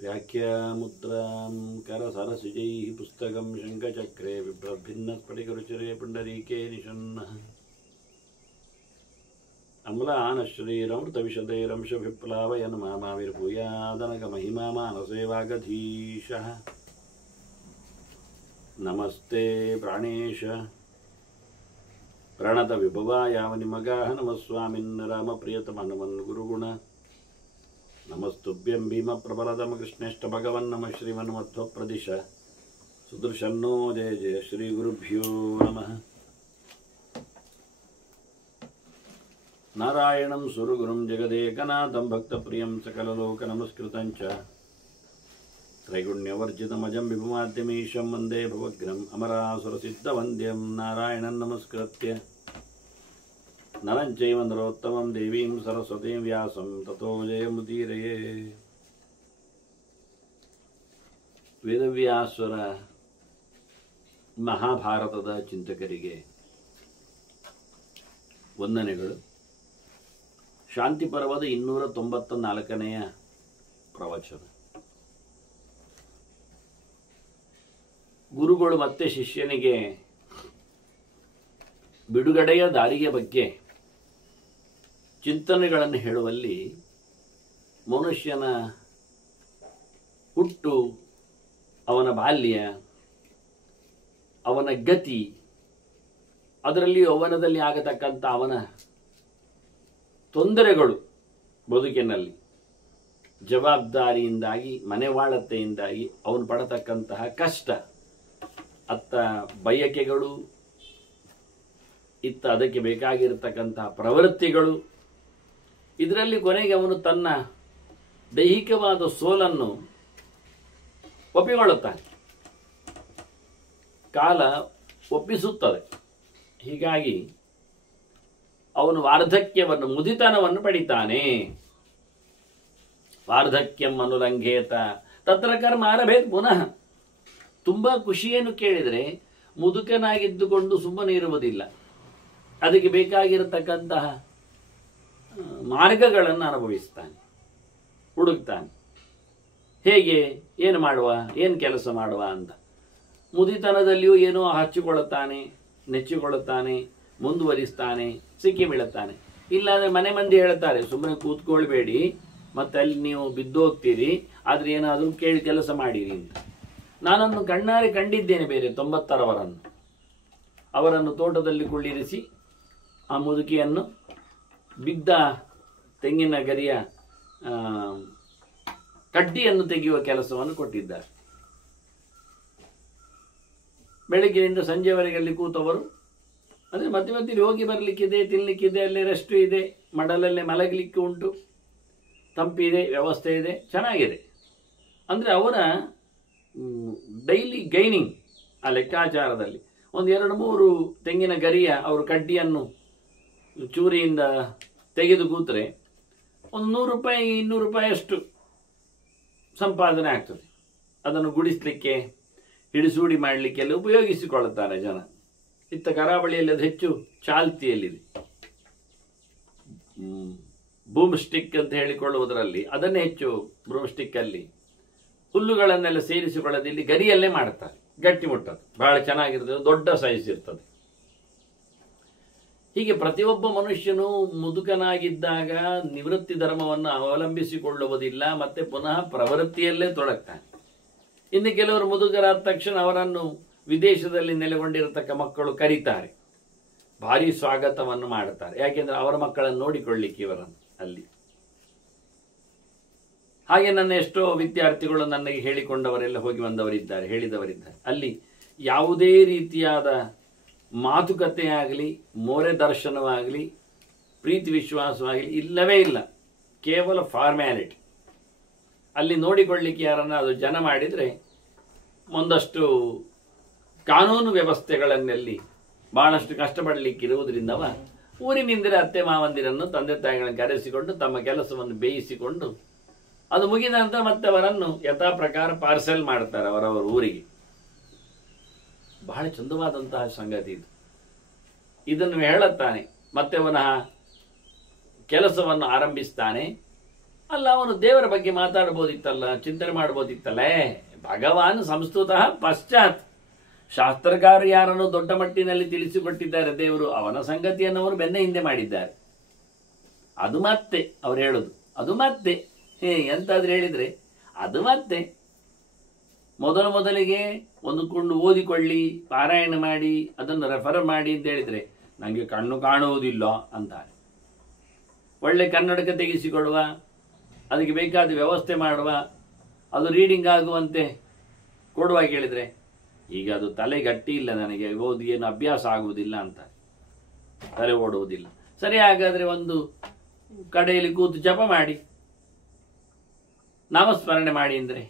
व्याख्यामुद्रां करसरसिजैः पुस्तकं शङ्खचक्रे बिभ्रद्भिन्नस्फटिकरुचिरे पुण्डरीके निषण्णः अम्लानश्रीरमृतविशदैरंशभिप्लावयन् मामाविर्भूयादनकमहिमा मानसे वागधीशः नमस्ते प्राणेश प्रणतविभवायावनिमगाः नमः स्वामिन् रामप्रियतमनमन् गुरुगुण नमस्तुभ्यं भीमप्रबलतमकृष्णेष्ट भगवन् नमः श्रीमन्मध्वप्रदिश सुदर्शन्नो जय जय श्रीगुरुभ्यो नमः नारायणं सुरगुरुं जगदेकनाथं भक्तप्रियं सकललोकनमस्कृतं च त्रैगुण्यवर्जितमजं विभुमाद्यमीशं वन्दे भवग्रम् अमरासुरसिद्धवन्द्यं नारायणं नमस्कृत्य नरं चैव नरोत्तमं देवीं सरस्वतीं व्यासं ततो जयमुदीरये ವೇದವ್ಯಾಸರ ಮಹಾಭಾರತದ ಚಿಂತಕರಿಗೆ ವಂದನೆಗಳು. ಶಾಂತಿ ಪರ್ವದ 294ನೆಯ ಪ್ರವಚನ. ಗುರುಗಳು ಮತ್ತೆ ಶಿಷ್ಯನಿಗೆ ಬಿಡುಗಡೆಯ ದಾರಿಯ ಬಗ್ಗೆ ಚಿಂತನೆಗಳನ್ನು ಹೇಳುವಲ್ಲಿ ಮನುಷ್ಯನ ಹುಟ್ಟು, ಅವನ ಬಾಲ್ಯ, ಅವನ ಗತಿ, ಅದರಲ್ಲಿ ಯೌವನದಲ್ಲಿ ಆಗತಕ್ಕಂಥ ಅವನ ತೊಂದರೆಗಳು, ಬದುಕಿನಲ್ಲಿ ಜವಾಬ್ದಾರಿಯಿಂದಾಗಿ ಮನೆವಾಳತೆಯಿಂದಾಗಿ ಅವನು ಪಡತಕ್ಕಂತಹ ಕಷ್ಟ, ಅತ್ತ ಬಯಕೆಗಳು, ಇತ್ತ ಅದಕ್ಕೆ ಬೇಕಾಗಿರತಕ್ಕಂತಹ ಪ್ರವೃತ್ತಿಗಳು, ಇದರಲ್ಲಿ ಕೊನೆಗೆ ಅವನು ತನ್ನ ದೈಹಿಕವಾದ ಸೋಲನ್ನು ಒಪ್ಪಿಕೊಳ್ಳುತ್ತಾನೆ. ಕಾಲ ಒಪ್ಪಿಸುತ್ತದೆ. ಹೀಗಾಗಿ ಅವನು ವಾರ್ಧಕ್ಯವನ್ನು, ಮುದಿತನವನ್ನು ಪಡಿತಾನೆ. ವಾರ್ಧಕ್ಯಂ ಅನುಲಂಘೇತ ತತ್ರ ಕರ್ಮ ಆರಭೇತ್ ಪುನಃ. ತುಂಬಾ ಖುಷಿಯನ್ನು ಕೇಳಿದರೆ ಮುದುಕನಾಗಿದ್ದುಕೊಂಡು ಸುಮ್ಮನೆ ಇರುವುದಿಲ್ಲ. ಅದಕ್ಕೆ ಬೇಕಾಗಿರತಕ್ಕಂತಹ ಮಾರ್ಗಗಳನ್ನು ಅನುಭವಿಸ್ತಾನೆ, ಹುಡುಕ್ತಾನೆ. ಹೇಗೆ, ಏನು ಮಾಡುವ, ಏನು ಕೆಲಸ ಮಾಡುವ ಅಂತ. ಮುದಿತನದಲ್ಲಿಯೂ ಏನೋ ಹಚ್ಚಿಕೊಳ್ಳುತ್ತಾನೆ, ನೆಚ್ಚಿಕೊಳ್ಳುತ್ತಾನೆ, ಮುಂದುವರಿಸ್ತಾನೆ, ಸಿಕ್ಕಿ ಬೀಳುತ್ತಾನೆ. ಇಲ್ಲಾಂದರೆ ಮನೆ ಮಂದಿ ಹೇಳ್ತಾರೆ, ಸುಮ್ಮನೆ ಕೂತ್ಕೊಳ್ಬೇಡಿ, ಮತ್ತೆ ಅಲ್ಲಿ ನೀವು ಬಿದ್ದೋಗ್ತೀರಿ, ಆದರೆ ಏನಾದರೂ ಕೇಳಿ ಕೆಲಸ ಮಾಡಿರಿ ಅಂತ. ನಾನನ್ನು ಕಣ್ಣಾರೆ ಕಂಡಿದ್ದೇನೆ ಬೇರೆ 90ರವರನ್ನು. ಅವರನ್ನು ತೋಟದಲ್ಲಿ ಕುಳ್ಳಿರಿಸಿ ಆ ಮುದುಕಿಯನ್ನು ಬಿದ್ದ ತೆಂಗಿನ ಗರಿಯ ಕಡ್ಡಿಯನ್ನು ತೆಗೆಯುವ ಕೆಲಸವನ್ನು ಕೊಟ್ಟಿದ್ದಾರೆ. ಬೆಳಗ್ಗೆಯಿಂದ ಸಂಜೆವರೆಗೆ ಅಲ್ಲಿ ಕೂತವರು, ಅಂದರೆ ಮತ್ತೆ ಮತ್ತೆ ಹೋಗಿ ಬರಲಿಕ್ಕಿದೆ, ತಿನ್ನಲಿಕ್ಕಿದೆ, ಅಲ್ಲೇ ರೆಸ್ಟ್ ಇದೆ, ಮಡಲಲ್ಲೇ ಮಲಗಲಿಕ್ಕೆ ಉಂಟು, ತಂಪಿದೆ, ವ್ಯವಸ್ಥೆ ಇದೆ, ಚೆನ್ನಾಗಿದೆ. ಅಂದರೆ ಅವರ ಡೈಲಿ ಗೈನಿಂಗ್ ಆ ಲೆಕ್ಕಾಚಾರದಲ್ಲಿ ಒಂದು 2-3 ತೆಂಗಿನ ಗರಿಯ ಅವರು ಕಡ್ಡಿಯನ್ನು ಚೂರಿಯಿಂದ ತೆಗೆದು ಕೂತ್ರೆ ಒಂದು 100 ರೂಪಾಯಿ 200 ರೂಪಾಯಿ ಅಷ್ಟು ಸಂಪಾದನೆ ಆಗ್ತದೆ. ಅದನ್ನು ಗುಡಿಸಲಿಕ್ಕೆ, ಹಿಡಿಸೂಡಿ ಮಾಡಲಿಕ್ಕೆಲ್ಲ ಉಪಯೋಗಿಸಿಕೊಳ್ಳುತ್ತಾರೆ ಜನ. ಇತ್ತ ಕರಾವಳಿಯಲ್ಲಿ ಅದು ಹೆಚ್ಚು ಚಾಲ್ತಿಯಲ್ಲಿದೆ. ಬೂಮ್ ಸ್ಟಿಕ್ ಅಂತ ಹೇಳಿಕೊಳ್ಳುವುದರಲ್ಲಿ ಅದನ್ನೇ ಹೆಚ್ಚು. ಬ್ರೂಮ್ ಸ್ಟಿಕ್ ಅಲ್ಲಿ ಹುಲ್ಲುಗಳನ್ನೆಲ್ಲ ಸೇರಿಸಿಕೊಳ್ಳೋದು ಇಲ್ಲಿ ಗರಿಯಲ್ಲೇ ಮಾಡ್ತಾರೆ. ಗಟ್ಟಿ ಮುಟ್ಟದು, ಬಹಳ ಚೆನ್ನಾಗಿರ್ತದೆ, ದೊಡ್ಡ ಸೈಜ್ ಇರ್ತದೆ. ಹೀಗೆ ಪ್ರತಿಯೊಬ್ಬ ಮನುಷ್ಯನು ಮುದುಕನಾಗಿದ್ದಾಗ ನಿವೃತ್ತಿ ಧರ್ಮವನ್ನು ಅವಲಂಬಿಸಿಕೊಳ್ಳುವುದಿಲ್ಲ, ಮತ್ತೆ ಪುನಃ ಪ್ರವೃತ್ತಿಯಲ್ಲೇ ತೊಡಗ್ತಾನೆ. ಇನ್ನು ಕೆಲವರು ಮುದುಕರಾದ ತಕ್ಷಣ ಅವರನ್ನು ವಿದೇಶದಲ್ಲಿ ನೆಲೆಗೊಂಡಿರತಕ್ಕ ಮಕ್ಕಳು ಕರೀತಾರೆ, ಭಾರಿ ಸ್ವಾಗತವನ್ನು ಮಾಡುತ್ತಾರೆ. ಯಾಕೆಂದ್ರೆ ಅವರ ಮಕ್ಕಳನ್ನು ನೋಡಿಕೊಳ್ಳಿಕ್ಕೆ ಇವರನ್ನು ಅಲ್ಲಿ. ಹಾಗೆ ನನ್ನ ಎಷ್ಟೋ ವಿದ್ಯಾರ್ಥಿಗಳು ನನಗೆ ಹೇಳಿಕೊಂಡವರೆಲ್ಲ ಹೋಗಿ ಬಂದವರಿದ್ದಾರೆ, ಹೇಳಿದವರಿದ್ದಾರೆ. ಅಲ್ಲಿ ಯಾವುದೇ ರೀತಿಯಾದ ಮಾತುಕತೆ ಆಗಲಿ, ಮೋರೆ ದರ್ಶನವಾಗಲಿ, ಪ್ರೀತಿ ವಿಶ್ವಾಸವಾಗಲಿ ಇಲ್ಲವೇ ಇಲ್ಲ. ಕೇವಲ ಫಾರ್ಮ್ಯಾಲಿಟಿ. ಅಲ್ಲಿ ನೋಡಿಕೊಳ್ಳಿಕ್ಕೆ ಯಾರನ್ನ ಅದು ಜನ ಮಾಡಿದರೆ ಒಂದಷ್ಟು ಕಾನೂನು ವ್ಯವಸ್ಥೆಗಳನ್ನೆಲ್ಲಿ ಬಹಳಷ್ಟು ಕಷ್ಟಪಡಲಿಕ್ಕಿರುವುದರಿಂದವ ಊರಿನಿಂದಲೇ ಅತ್ತೆ ಮಾವಂದಿರನ್ನು, ತಂದೆ ತಾಯಿಗಳನ್ನು ಕರೆಸಿಕೊಂಡು ತಮ್ಮ ಕೆಲಸವನ್ನು ಬೇಯಿಸಿಕೊಂಡು ಅದು ಮುಗಿದ ನಂತರ ಮತ್ತೆ ಅವರನ್ನು ಯಥಾ ಪ್ರಕಾರ ಪಾರ್ಸೆಲ್ ಮಾಡ್ತಾರೆ ಅವರವರ ಊರಿಗೆ. ಬಹಳ ಚಂದವಾದಂತಹ ಸಂಗತಿ ಇದು. ಇದನ್ನು ಹೇಳುತ್ತಾನೆ. ಮತ್ತೆ ಪುನಃ ಕೆಲಸವನ್ನು ಆರಂಭಿಸ್ತಾನೆ. ಅಲ್ಲ, ಅವನು ದೇವರ ಬಗ್ಗೆ ಮಾತಾಡ್ಬೋದಿತ್ತಲ್ಲ, ಚಿಂತನೆ ಮಾಡ್ಬೋದಿತ್ತಲ್ಲೇ. ಭಗವಾನ್ ಸಂಸ್ತುತಃ ಪಶ್ಚಾತ್. ಶಾಸ್ತ್ರಕಾರರು ಯಾರನ್ನು ದೊಡ್ಡ ಮಟ್ಟಿನಲ್ಲಿ ತಿಳಿಸಿಕೊಟ್ಟಿದ್ದಾರೆ ದೇವರು, ಅವನ ಸಂಗತಿಯನ್ನು ಅವರು ಬೆನ್ನ ಹಿಂದೆ ಮಾಡಿದ್ದಾರೆ. ಅದು ಮತ್ತೆ ಅವ್ರು ಹೇಳೋದು, ಅದು ಮತ್ತೆ ಎಂತಾದ್ರೂ ಹೇಳಿದ್ರೆ ಅದು ಮತ್ತೆ ಮೊದಲಿಗೆ ಒಂದು ಕೊಂಡು ಓದಿಕೊಳ್ಳಿ, ಪಾರಾಯಣ ಮಾಡಿ, ಅದನ್ನು ರೆಫರ್ ಮಾಡಿ ಅಂತ ಹೇಳಿದ್ರೆ ನನಗೆ ಕಣ್ಣು ಕಾಣುವುದಿಲ್ಲ ಅಂತಾರೆ. ಒಳ್ಳೆ ಕನ್ನಡಕ ತೆಗೆಸಿಕೊಡುವ, ಅದಕ್ಕೆ ಬೇಕಾದ ವ್ಯವಸ್ಥೆ ಮಾಡುವ, ಅದು ರೀಡಿಂಗ್ ಆಗುವಂತೆ ಕೊಡುವ ಕೇಳಿದರೆ ಈಗ ಅದು ತಲೆ ಗಟ್ಟಿ ಇಲ್ಲ, ನನಗೆ ಓದಿ ಏನು ಅಭ್ಯಾಸ ಆಗುವುದಿಲ್ಲ ಅಂತ, ತಲೆ ಓಡುವುದಿಲ್ಲ. ಸರಿ, ಹಾಗಾದರೆ ಒಂದು ಕಡೆಯಲ್ಲಿ ಕೂತು ಜಪ ಮಾಡಿ, ನಾಮಸ್ಮರಣೆ ಮಾಡಿ ಅಂದರೆ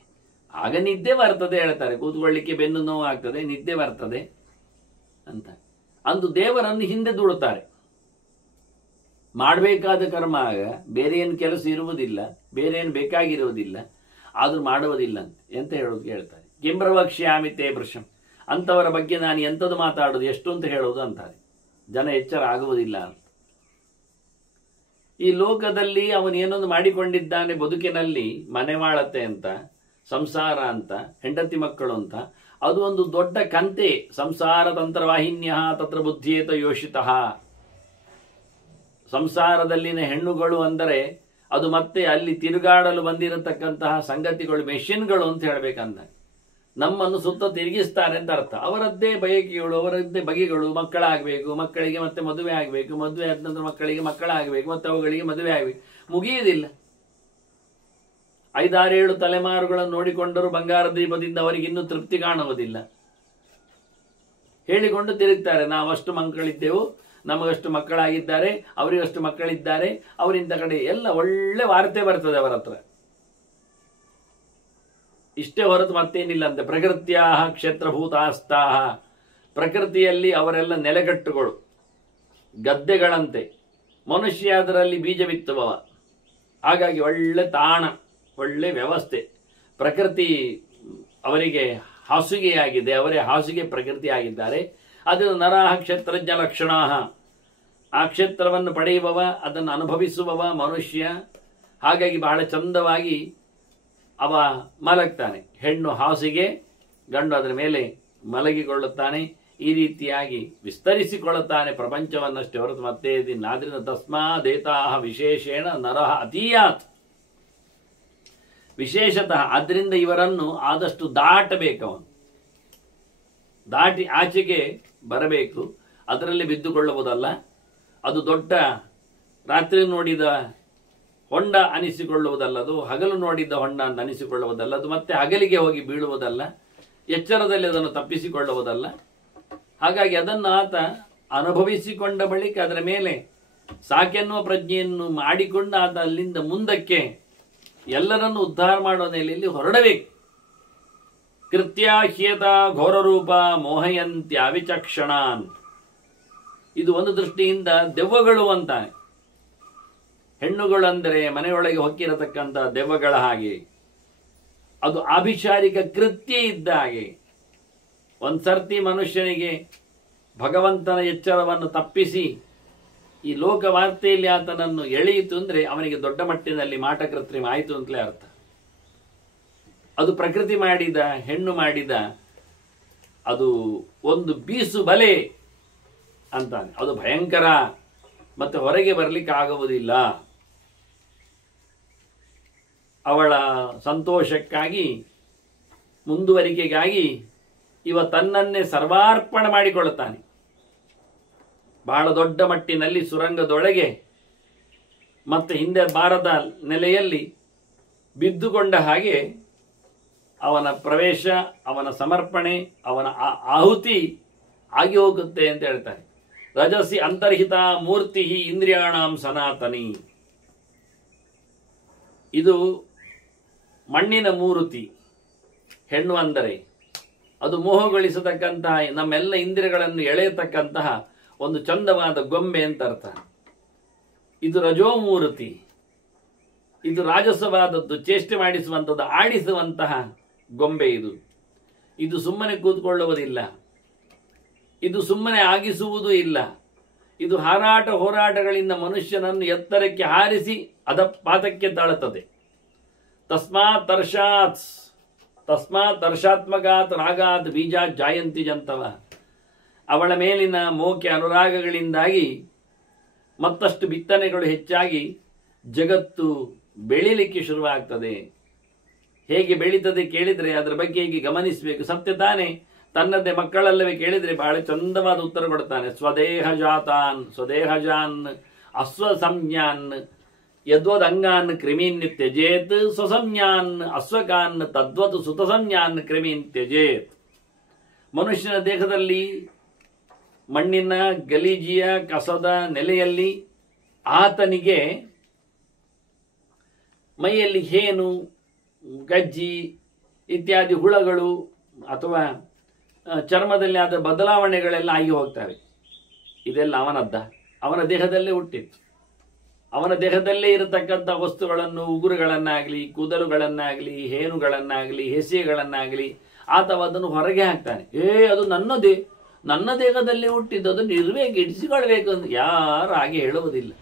ಆಗ ನಿದ್ದೆ ಬರ್ತದೆ ಹೇಳ್ತಾರೆ. ಕೂತ್ಕೊಳ್ಳಿಕ್ಕೆ ಬೆನ್ನು ನೋವು ಆಗ್ತದೆ, ನಿದ್ದೆ ಬರ್ತದೆ ಅಂತ ಅಂದು ದೇವರನ್ನು ಹಿಂದೆ ದೂಡುತ್ತಾರೆ. ಮಾಡಬೇಕಾದ ಕರ್ಮ ಆಗ ಬೇರೆ ಏನು ಕೆಲಸ ಇರುವುದಿಲ್ಲ, ಬೇರೆ ಏನು ಬೇಕಾಗಿರುವುದಿಲ್ಲ, ಆದರೂ ಮಾಡುವುದಿಲ್ಲ ಅಂತ ಎಂತ ಹೇಳೋದು ಹೇಳ್ತಾರೆ. ಕಿಂಬ್ರವಕ್ಷ್ಯಾಮಿತೆ ಭೃಶಂ, ಅಂಥವರ ಬಗ್ಗೆ ನಾನು ಎಂಥದ್ದು ಮಾತಾಡೋದು, ಎಷ್ಟು ಅಂತ ಹೇಳೋದು ಅಂತಾರೆ. ಜನ ಎಚ್ಚರ ಆಗುವುದಿಲ್ಲ ಅಂತ. ಈ ಲೋಕದಲ್ಲಿ ಅವನೇನೊಂದು ಮಾಡಿಕೊಂಡಿದ್ದಾನೆ ಬದುಕಿನಲ್ಲಿ, ಮನೆ ಮಾಡತ್ತೆ ಅಂತ, ಸಂಸಾರ ಅಂತ, ಹೆಂಡತಿ ಮಕ್ಕಳು ಅಂತ, ಅದು ಒಂದು ದೊಡ್ಡ ಕಂತೆ. ಸಂಸಾರ ತಂತ್ರವಾಹಿನ್ಯ ತತ್ರ ಬುದ್ಧಿಯೇತ ಯೋಷಿತಃ. ಸಂಸಾರದಲ್ಲಿನ ಹೆಣ್ಣುಗಳು ಅಂದರೆ ಅದು ಮತ್ತೆ ಅಲ್ಲಿ ತಿರುಗಾಡಲು ಬಂದಿರತಕ್ಕಂತಹ ಸಂಗತಿಗಳು, ಮೆಷಿನ್ಗಳು ಅಂತ ಹೇಳಬೇಕಂತ. ನಮ್ಮನ್ನು ಸುತ್ತ ತಿರುಗಿಸ್ತಾರೆ ಅಂತ ಅರ್ಥ. ಅವರದ್ದೇ ಬಯಕೆಗಳು, ಅವರದ್ದೇ ಬಗೆಗಳು. ಮಕ್ಕಳಾಗಬೇಕು, ಮಕ್ಕಳಿಗೆ ಮತ್ತೆ ಮದುವೆ ಆಗಬೇಕು, ಮದುವೆ ಆದ ನಂತರ ಮಕ್ಕಳಿಗೆ ಮಕ್ಕಳಾಗಬೇಕು, ಮತ್ತೆ ಅವುಗಳಿಗೆ ಮದುವೆ ಆಗಬೇಕು, ಮುಗಿಯುವುದಿಲ್ಲ. 5-6-7 ತಲೆಮಾರುಗಳನ್ನು ನೋಡಿಕೊಂಡರೂ ಬಂಗಾರ ದೀಪದಿಂದ ಅವರಿಗೆ ಇನ್ನೂ ತೃಪ್ತಿ ಕಾಣುವುದಿಲ್ಲ. ಹೇಳಿಕೊಂಡು ತಿರುಗ್ತಾರೆ, ನಾವಷ್ಟು ಮಕ್ಕಳಿದ್ದೆವು, ನಮಗಷ್ಟು ಮಕ್ಕಳಾಗಿದ್ದಾರೆ, ಅವರಿಗಷ್ಟು ಮಕ್ಕಳಿದ್ದಾರೆ, ಅವರಿಂತ ಕಡೆ ಎಲ್ಲ ಒಳ್ಳೆ ವಾರ್ತೆ ಬರ್ತದೆ ಅವರ ಹತ್ರ. ಇಷ್ಟೇ ಹೊರತು ಮತ್ತೇನಿಲ್ಲ ಅಂತೆ. ಪ್ರಕೃತಿಯ ಕ್ಷೇತ್ರಭೂತಾಸ್ತಾಹ, ಪ್ರಕೃತಿಯಲ್ಲಿ ಅವರೆಲ್ಲ ನೆಲೆಗಟ್ಟುಗಳು, ಗದ್ದೆಗಳಂತೆ. ಮನುಷ್ಯ ಅದರಲ್ಲಿ ಬೀಜ ಬಿತ್ತುವವ. ಹಾಗಾಗಿ ಒಳ್ಳೆ ತಾಣ, ಒಳ್ಳೆ ವ್ಯವಸ್ಥೆ. ಪ್ರಕೃತಿ ಅವರಿಗೆ ಹಾಸಿಗೆಯಾಗಿದೆ, ಅವರೇ ಹಾಸಿಗೆ ಪ್ರಕೃತಿ ಆಗಿದ್ದಾರೆ. ಅದು ನರಹ ಕ್ಷೇತ್ರಜ್ಞ ಲಕ್ಷಣ. ಆ ಕ್ಷೇತ್ರವನ್ನು ಪಡೆಯುವವ, ಅದನ್ನು ಅನುಭವಿಸುವವ ಮನುಷ್ಯ. ಹಾಗಾಗಿ ಬಹಳ ಚಂದವಾಗಿ ಅವ ಮಲಗ್ತಾನೆ. ಹೆಣ್ಣು ಹಾಸಿಗೆ, ಗಂಡು ಅದರ ಮೇಲೆ ಮಲಗಿಕೊಳ್ಳುತ್ತಾನೆ. ಈ ರೀತಿಯಾಗಿ ವಿಸ್ತರಿಸಿಕೊಳ್ಳುತ್ತಾನೆ ಪ್ರಪಂಚವನ್ನಷ್ಟೇ ಹೊರತು ಮತ್ತೆ ಆದ್ರಿಂದ ತಸ್ಮಾದೇತಾಹ ವಿಶೇಷೇಣ ನರಹ ಅತೀಯಾತ್. ವಿಶೇಷತಃ ಆದ್ದರಿಂದ ಇವರನ್ನು ಆದಷ್ಟು ದಾಟಬೇಕು, ಅವನು ದಾಟಿ ಆಚೆಗೆ ಬರಬೇಕು. ಅದರಲ್ಲಿ ಬಿದ್ದುಕೊಳ್ಳುವುದಲ್ಲ. ಅದು ದೊಡ್ಡ ರಾತ್ರಿ ನೋಡಿದ ಹೊಂಡ ಅನಿಸಿಕೊಳ್ಳುವುದಲ್ಲ, ಅದು ಹಗಲು ನೋಡಿದ ಹೊಂಡ ಅಂತ ಅನಿಸಿಕೊಳ್ಳುವುದಲ್ಲ, ಅದು ಮತ್ತೆ ಹಗಲಿಗೆ ಹೋಗಿ ಬೀಳುವುದಲ್ಲ, ಎಚ್ಚರದಲ್ಲಿ ಅದನ್ನು ತಪ್ಪಿಸಿಕೊಳ್ಳುವುದಲ್ಲ. ಹಾಗಾಗಿ ಅದನ್ನು ಆತ ಅನುಭವಿಸಿಕೊಂಡ ಬಳಿಕ ಅದರ ಮೇಲೆ ಸಾಕೆನ್ನುವ ಪ್ರಜ್ಞೆಯನ್ನು ಮಾಡಿಕೊಂಡು ಆತ ಅಲ್ಲಿಂದ ಮುಂದಕ್ಕೆ ಎಲ್ಲರನ್ನು ಉದ್ಧಾರ ಮಾಡುವ ನೆಲೆಯಲ್ಲಿ ಹೊರಡಬೇಕು. ಕೃತ್ಯಾಹ್ಯತ ಘೋರರೂಪ ಮೋಹಯಂತ್ಯ ವಿಚಕ್ಷಣಾನ್. ಇದು ಒಂದು ದೃಷ್ಟಿಯಿಂದ ದೆವ್ವಗಳು ಅಂತಾನೆ. ಹೆಣ್ಣುಗಳು ಅಂದರೆ ಮನೆಯೊಳಗೆ ಹೊಕ್ಕಿರತಕ್ಕಂಥ ದೆವ್ವಗಳ ಹಾಗೆ. ಅದು ಆಭಿಚಾರಿಕ ಕೃತ್ಯ ಇದ್ದ ಹಾಗೆ. ಒಂದ್ಸರ್ತಿ ಮನುಷ್ಯನಿಗೆ ಭಗವಂತನ ಎಚ್ಚರವನ್ನು ತಪ್ಪಿಸಿ ಈ ಲೋಕ ವಾರ್ತೆಯಲ್ಲಿ ಆತನನ್ನು ಎಳೆಯಿತು ಅಂದರೆ ಅವನಿಗೆ ದೊಡ್ಡ ಮಟ್ಟಿನಲ್ಲಿ ಮಾಟ ಕೃತ್ರಿಮ ಆಯಿತು ಅಂತಲೇ ಅರ್ಥ. ಅದು ಪ್ರಕೃತಿ ಮಾಡಿದ, ಹೆಣ್ಣು ಮಾಡಿದ ಅದು ಒಂದು ಬೀಸು ಬಲೆ ಅಂತಾನೆ. ಅದು ಭಯಂಕರ, ಮತ್ತೆ ಹೊರಗೆ ಬರಲಿಕ್ಕೆ ಆಗುವುದಿಲ್ಲ. ಅವಳ ಸಂತೋಷಕ್ಕಾಗಿ, ಮುಂದುವರಿಕೆಗಾಗಿ ಇವ ತನ್ನನ್ನೇ ಸರ್ವಾರ್ಪಣೆ ಮಾಡಿಕೊಳ್ಳುತ್ತಾನೆ. ಬಹಳ ದೊಡ್ಡ ಮಟ್ಟಿನಲ್ಲಿ ಸುರಂಗದೊಳಗೆ ಮತ್ತೆ ಹಿಂದೆ ಬಾರದ ನೆಲೆಯಲ್ಲಿ ಬಿದ್ದುಕೊಂಡ ಹಾಗೆ ಅವನ ಪ್ರವೇಶ, ಅವನ ಸಮರ್ಪಣೆ, ಅವನ ಆಹುತಿ ಆಗಿ ಹೋಗುತ್ತೆ ಅಂತ ಹೇಳ್ತಾರೆ. ರಜಸಿ ಅಂತರ್ಹಿತ ಮೂರ್ತಿ ಇಂದ್ರಿಯಾಣಾಂ ಸನಾತನಿ. ಇದು ಮಣ್ಣಿನ ಮೂರ್ತಿ ಹೆಣ್ಣು ಅಂದರೆ. ಅದು ಮೋಹಗೊಳಿಸತಕ್ಕಂತಹ, ನಮ್ಮೆಲ್ಲ ಇಂದ್ರಿಯಗಳನ್ನು ಎಳೆಯತಕ್ಕಂತಹ ಒಂದು ಚಂದವಾದ ಗೊಂಬೆ ಅಂತ ಅರ್ಥ. ಇದು ರಜೋಮೂರ್ತಿ. ಇದು ರಾಜಸವಾದದ್ದು, ಚೇಷ್ಟೆ ಮಾಡಿಸುವಂಥದ್ದು, ಆಡಿಸುವಂತಹ ಗೊಂಬೆ. ಇದು ಸುಮ್ಮನೆ ಕೂತ್ಕೊಳ್ಳುವುದಿಲ್ಲ, ಇದು ಸುಮ್ಮನೆ ಆಗಿಸುವುದೂ ಇಲ್ಲ. ಇದು ಹಾರಾಟ ಹೋರಾಟಗಳಿಂದ ಮನುಷ್ಯನನ್ನು ಎತ್ತರಕ್ಕೆ ಹಾರಿಸಿ ಪಾತಕ್ಕೆ ತಳ್ಳುತ್ತದೆ. ತಸ್ಮಾತ್ ಹರ್ಷಾತ್ಮಕಾತ್ ರಾಗಾತ್ ಬೀಜ ಜಾಯಂತಿ ಜಂತವ. ಅವಳ ಮೇಲಿನ ಮೋಕೆ ಅನುರಾಗಗಳಿಂದಾಗಿ ಮತ್ತಷ್ಟು ಬಿತ್ತನೆಗಳು ಹೆಚ್ಚಾಗಿ ಜಗತ್ತು ಬೆಳೀಲಿಕ್ಕೆ ಶುರುವಾಗ್ತದೆ. ಹೇಗೆ ಬೆಳೀತದೆ ಕೇಳಿದರೆ ಅದರ ಬಗ್ಗೆ ಹೇಗೆ ಗಮನಿಸಬೇಕು. ಸತ್ಯ ತಾನೇ, ತನ್ನದೇ ಮಕ್ಕಳಲ್ಲವೇ ಕೇಳಿದರೆ ಬಹಳ ಚಂದವಾದ ಉತ್ತರ ಕೊಡ್ತಾನೆ. ಸ್ವದೇಹಜಾನ್ ಅಸ್ವಸಂಜ್ಞಾನ್ ಯದ್ವದ್ ಅಂಗಾನ್ ಕ್ರಿಮೀನ್ ತ್ಯಜೇತ್ ಸ್ವಸಂಜ್ಞಾನ್ ಅಸ್ವಕಾನ್ ತದ್ವತ್ ಸುತಸಂಜ್ಞಾನ್ ಕ್ರಿಮೀನ್ ತ್ಯಜೇತ್. ಮನುಷ್ಯನ ದೇಹದಲ್ಲಿ ಮಣ್ಣಿನ ಗಲೀಜಿಯ ಕಸದ ನೆಲೆಯಲ್ಲಿ ಆತನಿಗೆ ಮೈಯಲ್ಲಿ ಹೇನು, ಗಜ್ಜಿ ಇತ್ಯಾದಿ ಹುಳಗಳು ಅಥವಾ ಚರ್ಮದಲ್ಲಿ ಆದ ಬದಲಾವಣೆಗಳೆಲ್ಲ ಆಗಿ ಹೋಗ್ತವೆ. ಇದೆಲ್ಲ ಅವನ ದೇಹದಲ್ಲೇ ಹುಟ್ಟಿತ್ತು. ಅವನ ದೇಹದಲ್ಲೇ ಇರತಕ್ಕಂಥ ವಸ್ತುಗಳನ್ನು, ಉಗುರುಗಳನ್ನಾಗಲಿ, ಕೂದಲುಗಳನ್ನಾಗಲಿ, ಹೇನುಗಳನ್ನಾಗಲಿ, ಹೆಸೆಗಳನ್ನಾಗಲಿ ಅದನ್ನು ಹೊರಗೆ ಹಾಕ್ತಾನೆ. ಅದು ನನ್ನ ದೇಹದಲ್ಲಿ ಹುಟ್ಟಿದ್ದು, ಅದನ್ನು ಇರಬೇಕು, ಇಡಿಸಿಕೊಳ್ಬೇಕು ಅಂತ ಯಾರು ಹಾಗೆ ಹೇಳುವುದಿಲ್ಲ.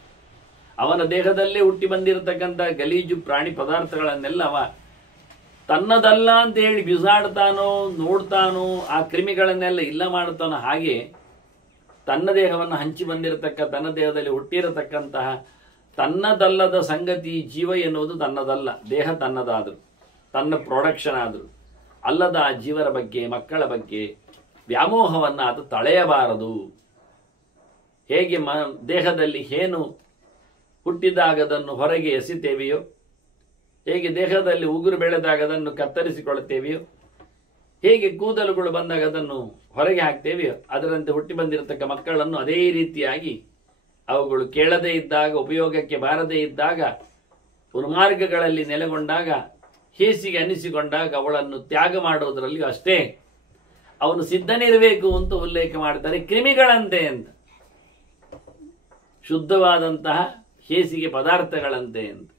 ಅವನ ದೇಹದಲ್ಲೇ ಹುಟ್ಟಿ ಬಂದಿರತಕ್ಕಂಥ ಗಲೀಜು ಪ್ರಾಣಿ ಪದಾರ್ಥಗಳನ್ನೆಲ್ಲ ಅವ ತನ್ನದಲ್ಲ ಅಂತ ಹೇಳಿ ಬಿಸಾಡ್ತಾನೋ, ನೋಡ್ತಾನೋ, ಆ ಕ್ರಿಮಿಗಳನ್ನೆಲ್ಲ ಇಲ್ಲ ಮಾಡ್ತಾನೋ. ಹಾಗೆ ತನ್ನ ದೇಹವನ್ನು ಹಂಚಿ ಬಂದಿರತಕ್ಕ, ತನ್ನ ದೇಹದಲ್ಲಿ ಹುಟ್ಟಿರತಕ್ಕಂತಹ ತನ್ನದಲ್ಲದ ಸಂಗತಿ ಜೀವ ಎನ್ನುವುದು ತನ್ನದಲ್ಲ. ದೇಹ ತನ್ನದಾದರೂ, ತನ್ನ ಪ್ರೊಡಕ್ಷನ್ ಆದರೂ ಅಲ್ಲದ ಆ ಜೀವರ ಬಗ್ಗೆ, ಮಕ್ಕಳ ಬಗ್ಗೆ ವ್ಯಾಮೋಹವನ್ನು ಅದು ತಳೆಯಬಾರದು. ಹೇಗೆ ದೇಹದಲ್ಲಿ ಹೇನು ಹುಟ್ಟಿದಾಗ ಅದನ್ನು ಹೊರಗೆ ಎಸಿತೇವೆಯೋ, ಹೇಗೆ ದೇಹದಲ್ಲಿ ಉಗುರು ಬೆಳೆದಾಗ ಅದನ್ನು ಕತ್ತರಿಸಿಕೊಳ್ಳುತ್ತೇವೆಯೋ, ಹೇಗೆ ಕೂದಲುಗಳು ಬಂದಾಗ ಅದನ್ನು ಹೊರಗೆ ಹಾಕ್ತೇವೆಯೋ, ಅದರಂತೆ ಹುಟ್ಟಿ ಬಂದಿರತಕ್ಕ ಮಕ್ಕಳನ್ನು ಅದೇ ರೀತಿಯಾಗಿ ಅವುಗಳು ಕೇಳದೇ ಇದ್ದಾಗ, ಉಪಯೋಗಕ್ಕೆ ಬಾರದೇ ಇದ್ದಾಗ, ಉನ್ಮಾರ್ಗಗಳಲ್ಲಿ ನೆಲೆಗೊಂಡಾಗ, ಹೇಸಿಗೆ ಅನ್ನಿಸಿಕೊಂಡಾಗ ಅವಳನ್ನು ತ್ಯಾಗ ಮಾಡುವುದರಲ್ಲಿಯೂ ಅಷ್ಟೇ ಅವನು ಸಿದ್ಧನಿರಬೇಕು ಅಂತ ಉಲ್ಲೇಖ ಮಾಡ್ತಾರೆ. ಕ್ರಿಮಿಗಳಂತೆ ಅಂತ, ಶುದ್ಧವಾದಂತಹ ಹೇಸಿಗೆ ಪದಾರ್ಥಗಳಂತೆ ಅಂತ.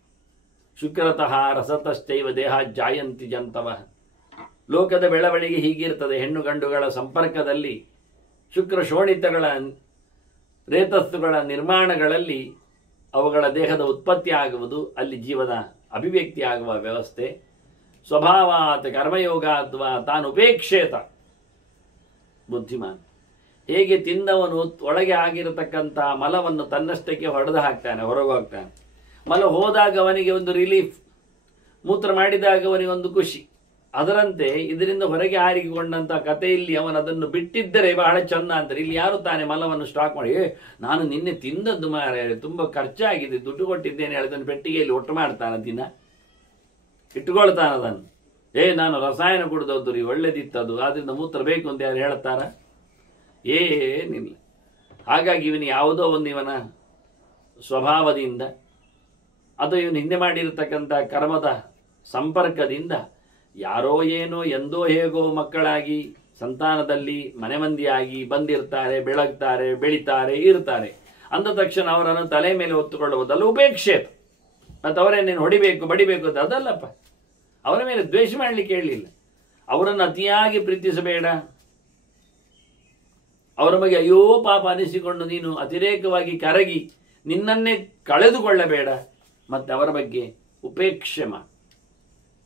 ಶುಕ್ರತಃ ರಸತಶ್ಚೈವ ದೇಹ ಜಾಯಂತಿ ಜಂತವ. ಲೋಕದ ಬೆಳವಣಿಗೆ ಹೀಗಿರ್ತದೆ. ಹೆಣ್ಣು ಗಂಡುಗಳ ಸಂಪರ್ಕದಲ್ಲಿ ಶುಕ್ರ ಶೋಣಿತಗಳ ರೇತಸ್ಸುಗಳ ನಿರ್ಮಾಣಗಳಲ್ಲಿ ಅವುಗಳ ದೇಹದ ಉತ್ಪತ್ತಿ ಆಗುವುದು, ಅಲ್ಲಿ ಜೀವನ ಅಭಿವ್ಯಕ್ತಿ ಆಗುವ ವ್ಯವಸ್ಥೆ. ಸ್ವಭಾವಾತ್ ಕರ್ಮಯೋಗ ಅಥವಾ ತಾನು ಉಪೇಕ್ಷೇತ ಬುದ್ಧಿಮಾನ್. ಹೇಗೆ ತಿಂದವನು ಒಳಗೆ ಆಗಿರತಕ್ಕಂಥ ಮಲವನ್ನು ತನ್ನಷ್ಟಕ್ಕೆ ಹೊಡೆದು ಹಾಕ್ತಾನೆ, ಹೊರಗೆ ಹೋಗ್ತಾನೆ. ಮಲ ಹೋದಾಗ ಅವನಿಗೆ ಒಂದು ರಿಲೀಫ್, ಮೂತ್ರ ಮಾಡಿದಾಗ ಅವನಿಗೆ ಒಂದು ಖುಷಿ. ಅದರಂತೆ ಇದರಿಂದ ಹೊರಗೆ ಹಾರಿಕೊಂಡಂಥ ಕಥೆಯಲ್ಲಿ ಅವನದನ್ನು ಬಿಟ್ಟಿದ್ದರೆ ಬಹಳ ಚೆನ್ನ ಅಂತಾರೆ. ಇಲ್ಲಿ ಯಾರು ತಾನೇ ಮಲವನ್ನು ಸ್ಟಾಕ್ ಮಾಡಿ, ನಾನು ನಿನ್ನೆ ತಿಂದದ್ದು ಮಾರೆ, ತುಂಬ ಖರ್ಚಾಗಿದೆ, ದುಡ್ಡು ಕೊಟ್ಟಿದ್ದೇನೆ ಹೇಳಿದನ್ನು ಪೆಟ್ಟಿಗೆಯಲ್ಲಿ ಒಟ್ಟು ಮಾಡ್ತಾನ, ದಿನ ಇಟ್ಟುಕೊಳ್ತಾನದನ್ನು. ನಾನು ರಸಾಯನ ಕುಡಿದದ್ದು ರೀ, ಒಳ್ಳೇದಿತ್ತದು, ಆದ್ರಿಂದ ಮೂತ್ರ ಬೇಕು ಅಂತ ಯಾರು ಹೇಳ್ತಾರ? ಏನಿಲ್ಲ. ಹಾಗಾಗಿ ಇವನು ಯಾವುದೋ ಒಂದು ಇವನ ಸ್ವಭಾವದಿಂದ ಅಥವಾ ಇವನು ಹಿಂದೆ ಮಾಡಿರತಕ್ಕಂಥ ಕರ್ಮದ ಸಂಪರ್ಕದಿಂದ ಯಾರೋ ಏನೋ ಎಂದೋ ಹೇಗೋ ಮಕ್ಕಳಾಗಿ ಸಂತಾನದಲ್ಲಿ ಮನೆ ಮಂದಿಯಾಗಿ ಬಂದಿರ್ತಾರೆ, ಬೆಳಗ್ತಾರೆ, ಬೆಳಿತಾರೆ, ಇರ್ತಾರೆ. ಅಂದ ತಕ್ಷಣ ಅವರನ್ನು ತಲೆ ಮೇಲೆ ಹೊತ್ತುಕೊಳ್ಳುವುದಲ್ಲ ಉಪೇಕ್ಷೆ. ಮತ್ತು ಅವರೇನೇನು ಹೊಡಿಬೇಕು ಬಡಿಬೇಕು ಅಂತ ಅದಲ್ಲಪ್ಪ. ಅವರ ಮೇಲೆ ದ್ವೇಷ ಮಾಡಲಿಕ್ಕೆ ಹೇಳಲಿಲ್ಲ. ಅವರನ್ನು ಅತಿಯಾಗಿ ಪ್ರೀತಿಸಬೇಡ, ಅವರ ಬಗ್ಗೆ ಅಯ್ಯೋ ಪಾಪ ಅನಿಸಿಕೊಂಡು ನೀನು ಅತಿರೇಕವಾಗಿ ಕರಗಿ ನಿನ್ನನ್ನೇ ಕಳೆದುಕೊಳ್ಳಬೇಡ. ಮತ್ತೆ ಅವರ ಬಗ್ಗೆ ಉಪೇಕ್ಷೆ